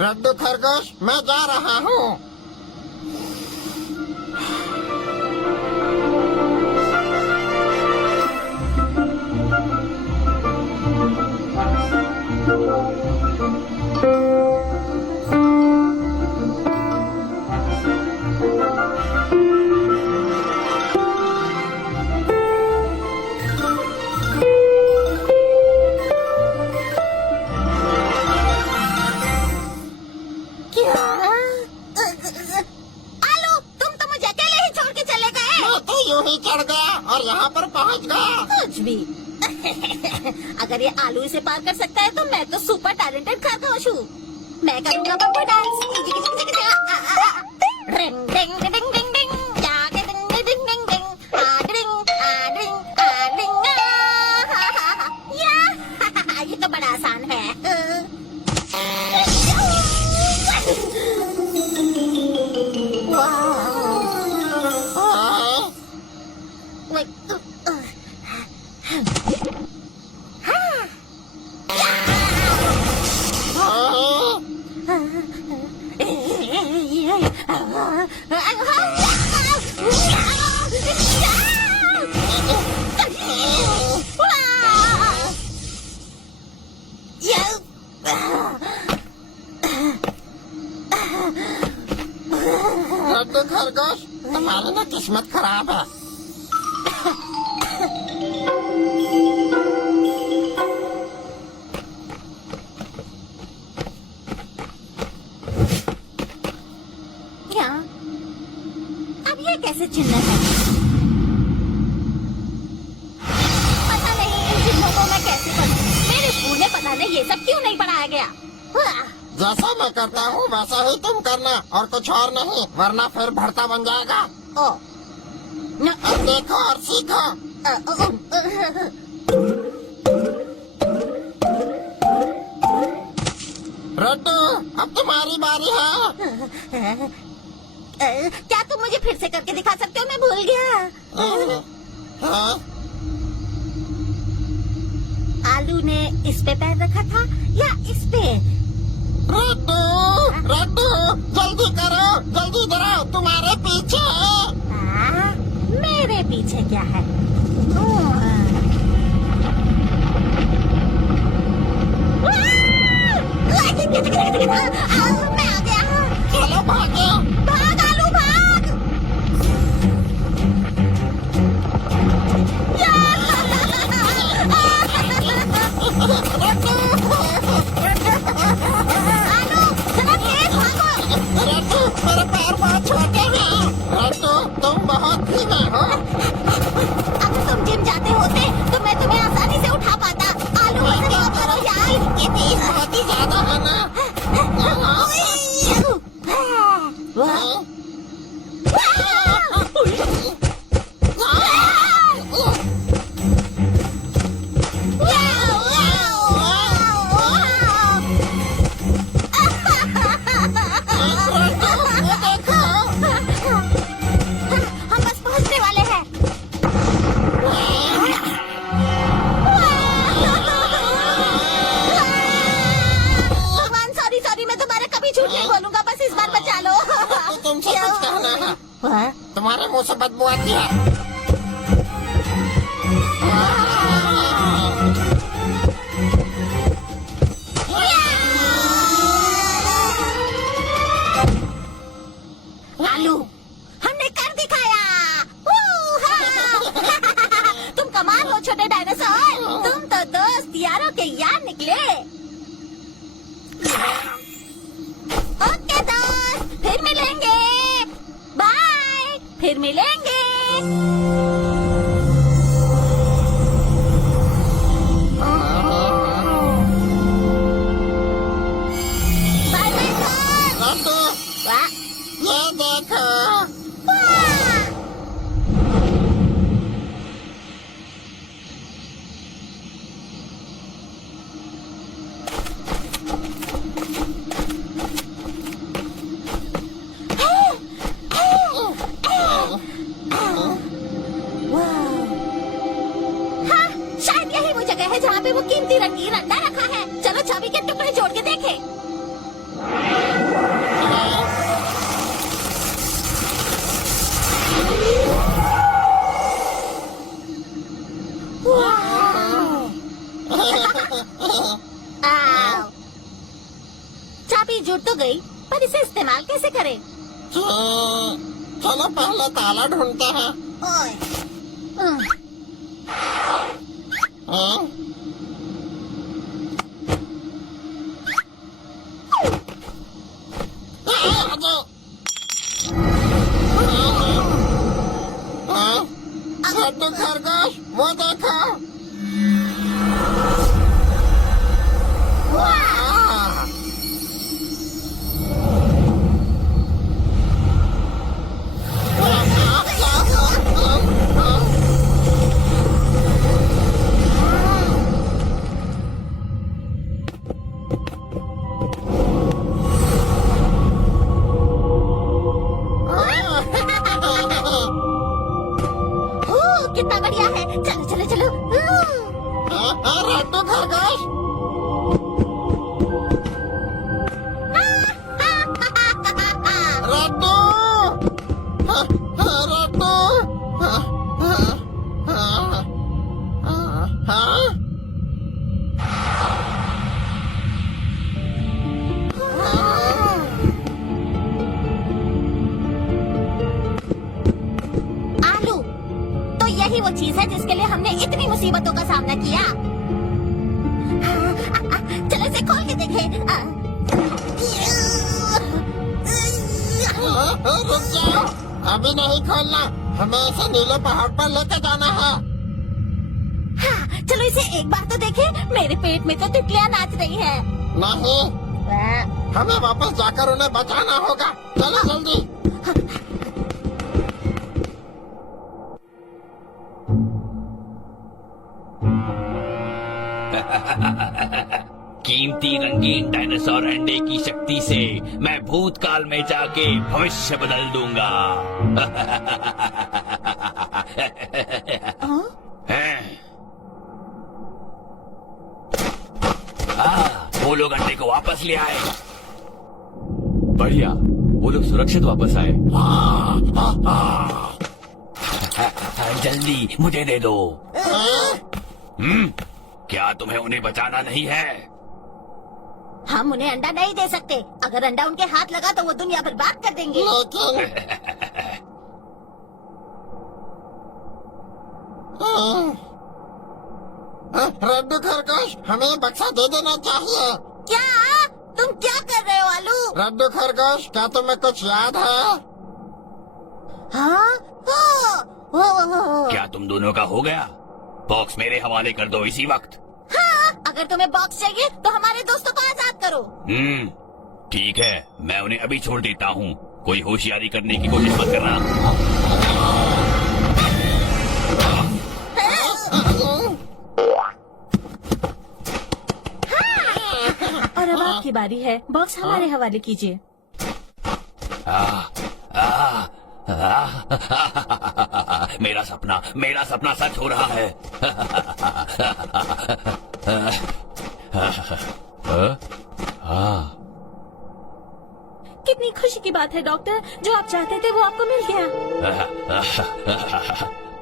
लड्डू खरगोश, मैं जा रहा हूँ। यूं ही चढ़ गया और यहाँ पर पहुँच गया। कुछ भी। अगर ये आलू इसे पार कर सकता है तो मैं तो सुपर टैलेंटेड खरगोश हूँ। मैं करूँगा बम्पर डांस। रिंग डिंग डिंग डिंग डिंग, जाके डिंग डिंग डिंग डिंग डिंग, आ डिंग आ डिंग आ डिंग आ। या ये तो बड़ा आसान है। हाँ, हाँ, लड्डू खरगोश, तुम्हारी ना किस्मत खराब है। क्या? अब ये कैसे चिन्ह है? पता नहीं इन चिन्हों को मैं कैसे पढ़ूं। मेरे स्कूल में पता नहीं ये सब क्यों नहीं पढ़ाया गया। जैसा मैं करता हूँ वैसा ही तुम करना और कुछ और नहीं, वरना फिर भरता बन जाएगा। ओ अब देखो और सीखो। लड्डू, अब तुम्हारी बारी है। क्या तुम मुझे फिर से करके दिखा सकते हो? मैं भूल गया। हाँ, आलू ने इस पे पैर रखा था या इस पे? लड्डू, लड्डू, जल्दी करो, जल्दी करो, तुम्हारे पीछे। मेरे पीछे क्या है? मैं आ गया। चलो भागो। भाग आलू भाग। आलू जरा तेज भागो। लड्डू, मेरे पैर बहुत छोटे हैं। लड्डू, तुम बहुत धीमे हो। अगर तुम जिम जाते होते तो मैं तुम्हें आसानी से उठा पाता। आलू ऐसे मत करो यार। ये बीस बहुत ही ज्यादा है ना। हम बस पहुंचने वाले हैं। भगवान सॉरी सॉरी, मैं तुम्हारा कभी झूठ नहीं बोलूंगा, बस इस बार बचा लो। तुमसे कुछ कहना है। तुम्हारे मुंह से बदबू आती है। आलू हमने कर दिखाया। तुम कमाल हो छोटे डायनासोर। तुम तो दोस्त यारों के यार निकले। ओके दोस्त, फिर मिलेंगे। बाय, फिर मिलेंगे। बाय बाय दोस्त। लड्डू, वाह, ये देखो। वाह। हाँ, शायद यही वो जगह है जहाँ पे वो कीमती रंगीन अंडा रखा है। चलो चाबी के टुकड़े जोड़ के देखें। आओ। चाबी जुड़ तो गई, पर इसे इस्तेमाल कैसे करें? चलो पहले ताला ढूंढते हैं। ओए, हाँ? हाँ? रड्डू खरगोश वो देखो। वाह! कितना बढ़िया है। चलो चलो चलो। रड्डू खरगोश रड्डू रड्डू आलू तो यही वो चीज है जिसके लिए हमने इतनी मुसीबतों का सामना किया। चलो इसे खोल के देखें। रुक जाओ, अभी नहीं खोलना। हमें इसे नीले पहाड़ पर लेकर जाना है। हाँ, चलो इसे एक बार तो देखें। मेरे पेट में तो तितलियां नाच रही है। नहीं, हमें वापस जाकर उन्हें बचाना होगा। चलो जल्दी। कीमती रंगीन डायनासोर अंडे की शक्ति से मैं भूतकाल में जाके भविष्य बदल दूंगा। वो लोग अंडे को वापस ले आए। बढ़िया, वो लोग सुरक्षित वापस आए। जल्दी मुझे दे दो। क्या तुम्हें उन्हें बचाना नहीं है? हम उन्हें अंडा नहीं दे सकते। अगर अंडा उनके हाथ लगा तो वो दुनिया बर्बाद कर देंगे। रड्डू खरगोश, हमें बक्सा दे देना चाहिए। क्या? तुम क्या कर रहे हो आलू? रड्डू खरगोश, क्या तुम्हें कुछ याद है? हाँ? क्या तुम दोनों का हो गया? बॉक्स मेरे हवाले कर दो इसी वक्त। हाँ, अगर तुम्हें बॉक्स चाहिए तो हमारे दोस्तों को आजाद करो। ठीक है, मैं उन्हें अभी छोड़ देता हूँ। कोई होशियारी करने की कोशिश मत करना। और अब आपकी बारी है। बॉक्स हमारे हवाले कीजिए। मेरा सपना सच हो रहा है। कितनी खुशी की बात है डॉक्टर, जो आप चाहते थे वो आपको मिल गया।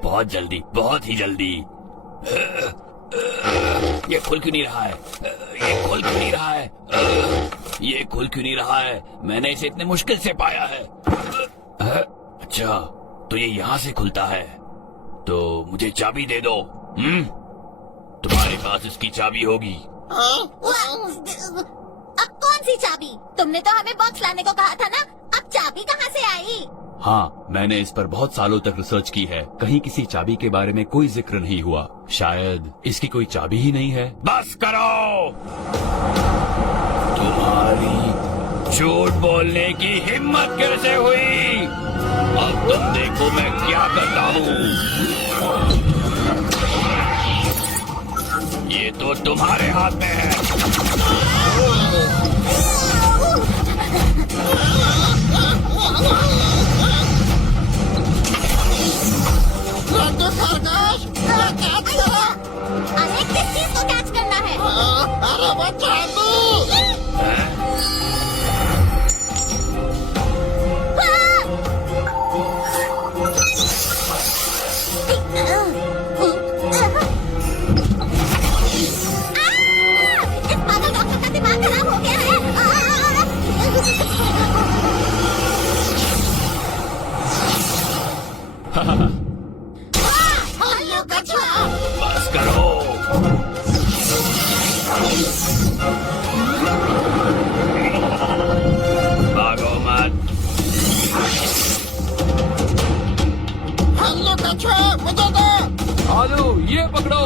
बहुत जल्दी, बहुत ही जल्दी। ये खुल क्यों नहीं रहा है? ये खुल क्यों नहीं रहा है? ये खुल क्यों नहीं रहा है? मैंने इसे इतने मुश्किल से पाया है। अच्छा, तो ये यहाँ से खुलता है। तो मुझे चाबी दे दो। तुम्हारे पास इसकी चाबी होगी। अब कौन सी चाबी? तुमने तो हमें बॉक्स लाने को कहा था ना। अब चाबी कहाँ से आई? हाँ, मैंने इस पर बहुत सालों तक रिसर्च की है। कहीं किसी चाबी के बारे में कोई जिक्र नहीं हुआ। शायद इसकी कोई चाबी ही नहीं है। बस करो! तुम्हारी झूठ बोलने की हिम्मत कैसे हुई? अब तुम देखो मैं क्या करता हूँ। ये तो तुम्हारे हाथ में है। रड्डू खरगोश, कैच करो। अरे किस चीज को कैच करना है? अरे वो चाबी। इस पागल डॉक्टर का दिमाग खराब हो गया है। हेलो कछुआ। बस करो। भागो मत। हेलो कछुआ, मुझे दो। आलू ये पकड़ो।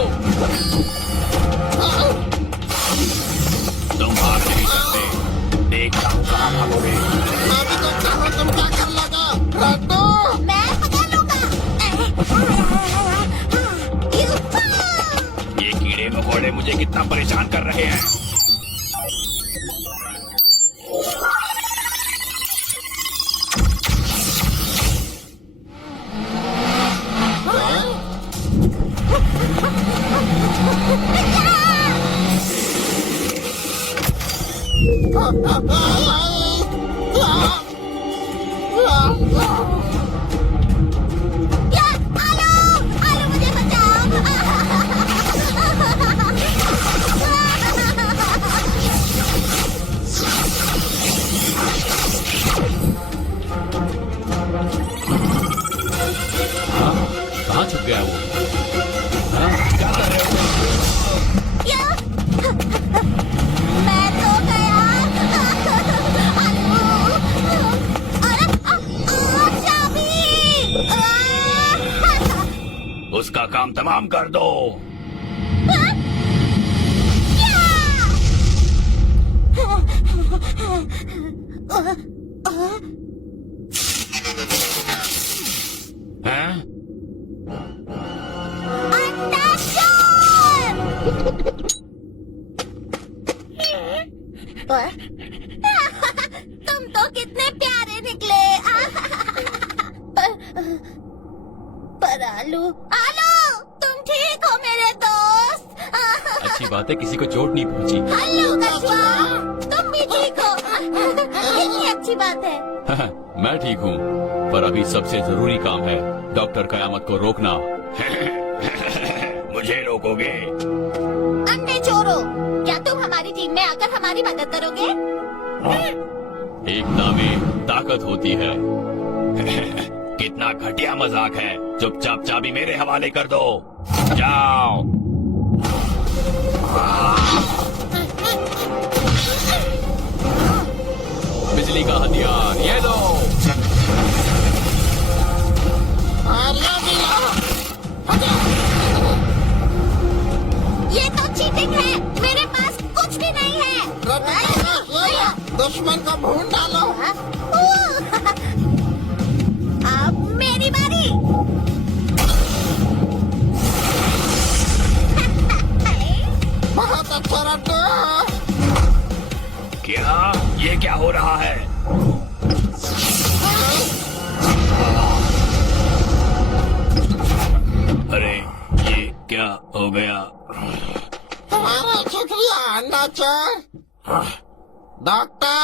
तुम भाग नहीं सकते, देखता हूँ कहाँ भागोगे। मैं भी देखता हूँ तुम क्या कर लोगे। रड्डू मैं पकड़ लूंगा। ये कीड़े मकोड़े मुझे कितना परेशान कर रहे हैं। आलू मुझे कहाँ छुप गया वो? हाँ, क्या कर रहे हो? मैं तो गया। चाबी। उसका काम तमाम कर दो। हैं? अंडा चोर। तुम तो कितने प्यारे निकले। पर आलू तुम ठीक हो मेरे दोस्त। अच्छी बात है, किसी को चोट नहीं पहुंची। हेलो कछुआ, तुम भी ठीक हो। कितनी अच्छी बात है। मैं ठीक हूँ, पर अभी सबसे जरूरी काम है डॉक्टर कयामत को रोकना। मुझे रोकोगे? अंडे चोरो, क्या तुम हमारी टीम में आकर हमारी मदद करोगे? एकता में ताकत होती है। कितना घटिया मजाक है। चुपचाप चाबी मेरे हवाले कर दो। जाओ। बिजली का हथियार ये लो। आर्या भी लो। ये तो चीटिंग है। मेरे पास कुछ भी नहीं है। दुश्मन को भून डालो। अब मेरी बारी। बहुत अच्छा रड्डू। क्या ये क्या हो रहा है? अरे ये क्या हो गया? तुम्हारा शुक्रिया अंडा चोर। डॉक्टर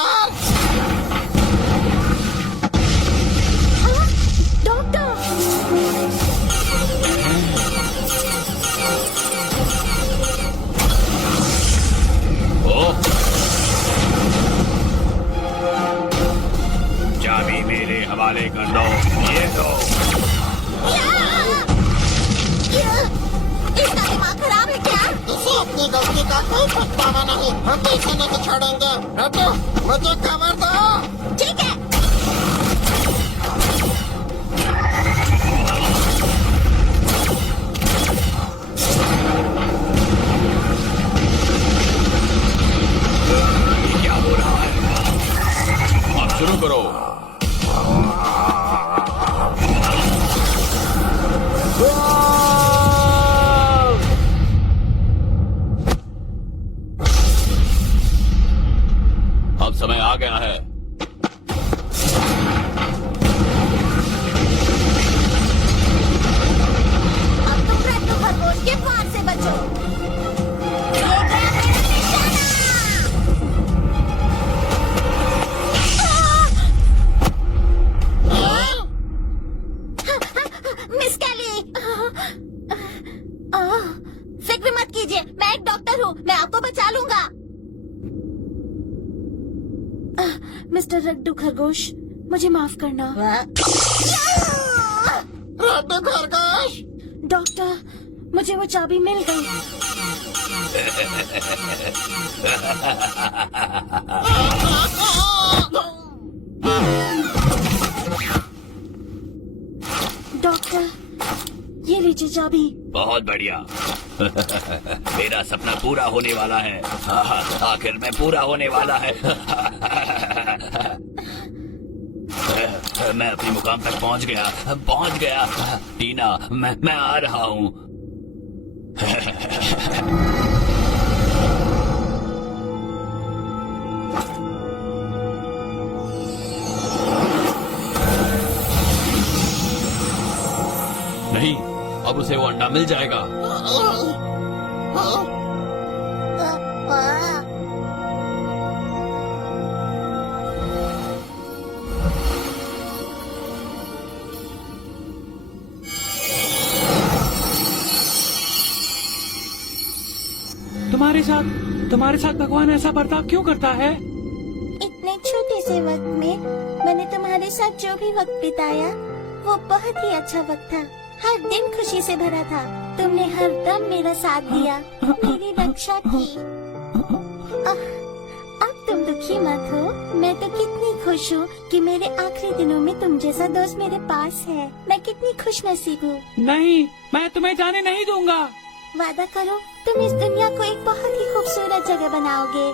ओह, चाबी मेरे हवाले कर दो। ये दो। इसका दिमाग खराब है क्या? इसे अपनी गलती का कोई पछतावा नहीं। हम इसे नहीं छोड़ेंगे। रड्डू मुझे खबर दो। ठीक है। ये क्या हो रहा है? अब शुरू करो। अब समय आ गया है। अब तुम रड्डू खरगोश के वार से बचो। ये गया मेरा निशाना। मिस कैली, फिक्र मत कीजिए, मैं एक डॉक्टर हूँ, मैं आपको बचा लूंगा। मिस्टर रड्डू खरगोश, मुझे माफ करना। रड्डू खरगोश। डॉक्टर, मुझे वो चाबी मिल गई। डॉक्टर, ये लीजिए चाबी। बहुत बढ़िया। मेरा सपना पूरा होने वाला है। आखिर में पूरा होने वाला है। मैं अपने मुकाम तक पहुंच गया। टीना, मैं आ रहा हूँ। नहीं, अब उसे वो अंडा मिल जाएगा। तुम्हारे साथ भगवान ऐसा बर्ताव क्यों करता है? इतने छोटे से वक्त में मैंने तुम्हारे साथ जो भी वक्त बिताया वो बहुत ही अच्छा वक्त था। हर दिन खुशी से भरा था। तुमने हर दम मेरा साथ दिया, मेरी रक्षा की। अब तुम दुखी मत हो। मैं तो कितनी खुश हूँ कि मेरे आखिरी दिनों में तुम जैसा दोस्त मेरे पास है। मैं कितनी खुश नसीब हूँ। नहीं, मैं तुम्हें जाने नहीं दूंगा। वादा करो तुम इस दुनिया को एक बहुत ही खूबसूरत जगह बनाओगे।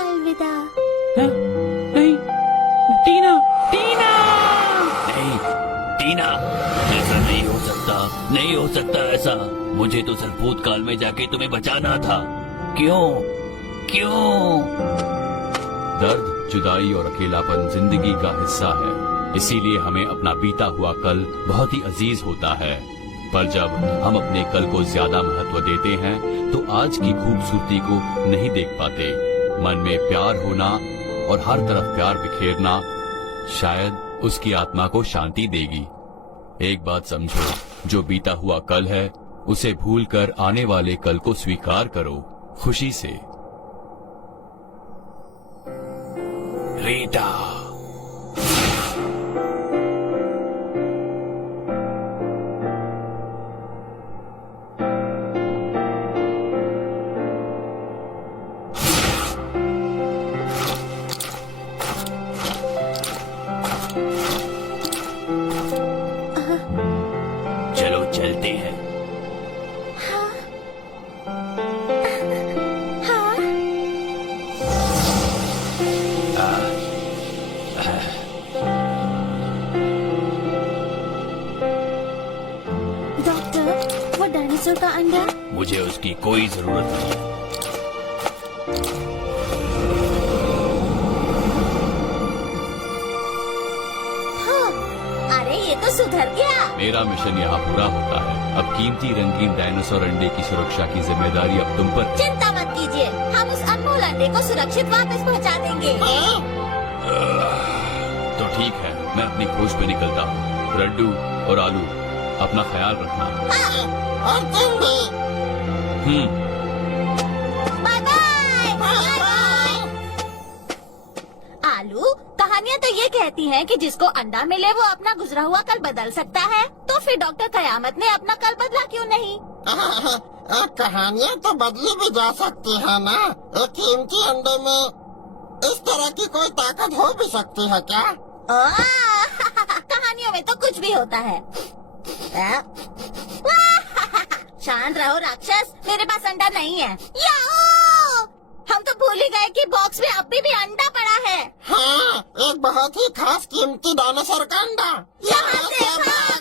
अलविदा। हाँ? नहीं, टीना। नहीं, टीना, ऐसा नहीं हो सकता ऐसा। मुझे तो सिर्फ भूतकाल में जाके तुम्हें बचाना था। क्यों? दर्द, जुदाई और अकेलापन जिंदगी का हिस्सा है। इसीलिए हमें अपना बीता हुआ कल बहुत ही अजीज होता है। पर जब हम अपने कल को ज्यादा महत्व देते हैं तो आज की खूबसूरती को नहीं देख पाते। मन में प्यार होना और हर तरफ प्यार बिखेरना शायद उसकी आत्मा को शांति देगी। एक बात समझो, जो बीता हुआ कल है उसे भूलकर आने वाले कल को स्वीकार करो खुशी से। रीटा। चलो चलते हैं। डॉक्टर, वो डायनासोर का अंडा। मुझे उसकी कोई जरूरत नहीं। अरे ये तो सुधर गया। मेरा मिशन यहाँ पूरा होता है। अब कीमती रंगीन डायनासोर अंडे की सुरक्षा की जिम्मेदारी अब तुम पर। चिंता मत कीजिए, हम उस अनमोल अंडे को सुरक्षित वापस पहुंचा देंगे। तो ठीक है, मैं अपनी खोज पे निकलता हूँ। रड्डू और आलू, अपना ख्याल रखना। और तुम भी। Bye bye. आलू, कहानियाँ तो ये कहती हैं कि जिसको अंडा मिले वो अपना गुजरा हुआ कल बदल सकता है। तो फिर डॉक्टर कयामत ने अपना कल बदला क्यों नहीं? कहानियाँ तो बदली भी जा सकती है ना। एक कीमती अंडे में इस तरह की कोई ताकत हो भी सकती है क्या? कहानियों में तो कुछ भी होता है। शांत रहो राक्षस, मेरे पास अंडा नहीं है। याओ! हम तो भूल ही गए कि बॉक्स में अभी भी अंडा पड़ा है। हाँ, एक बहुत ही खास कीमती डायनासोर का अंडा। यहाँ से भाग!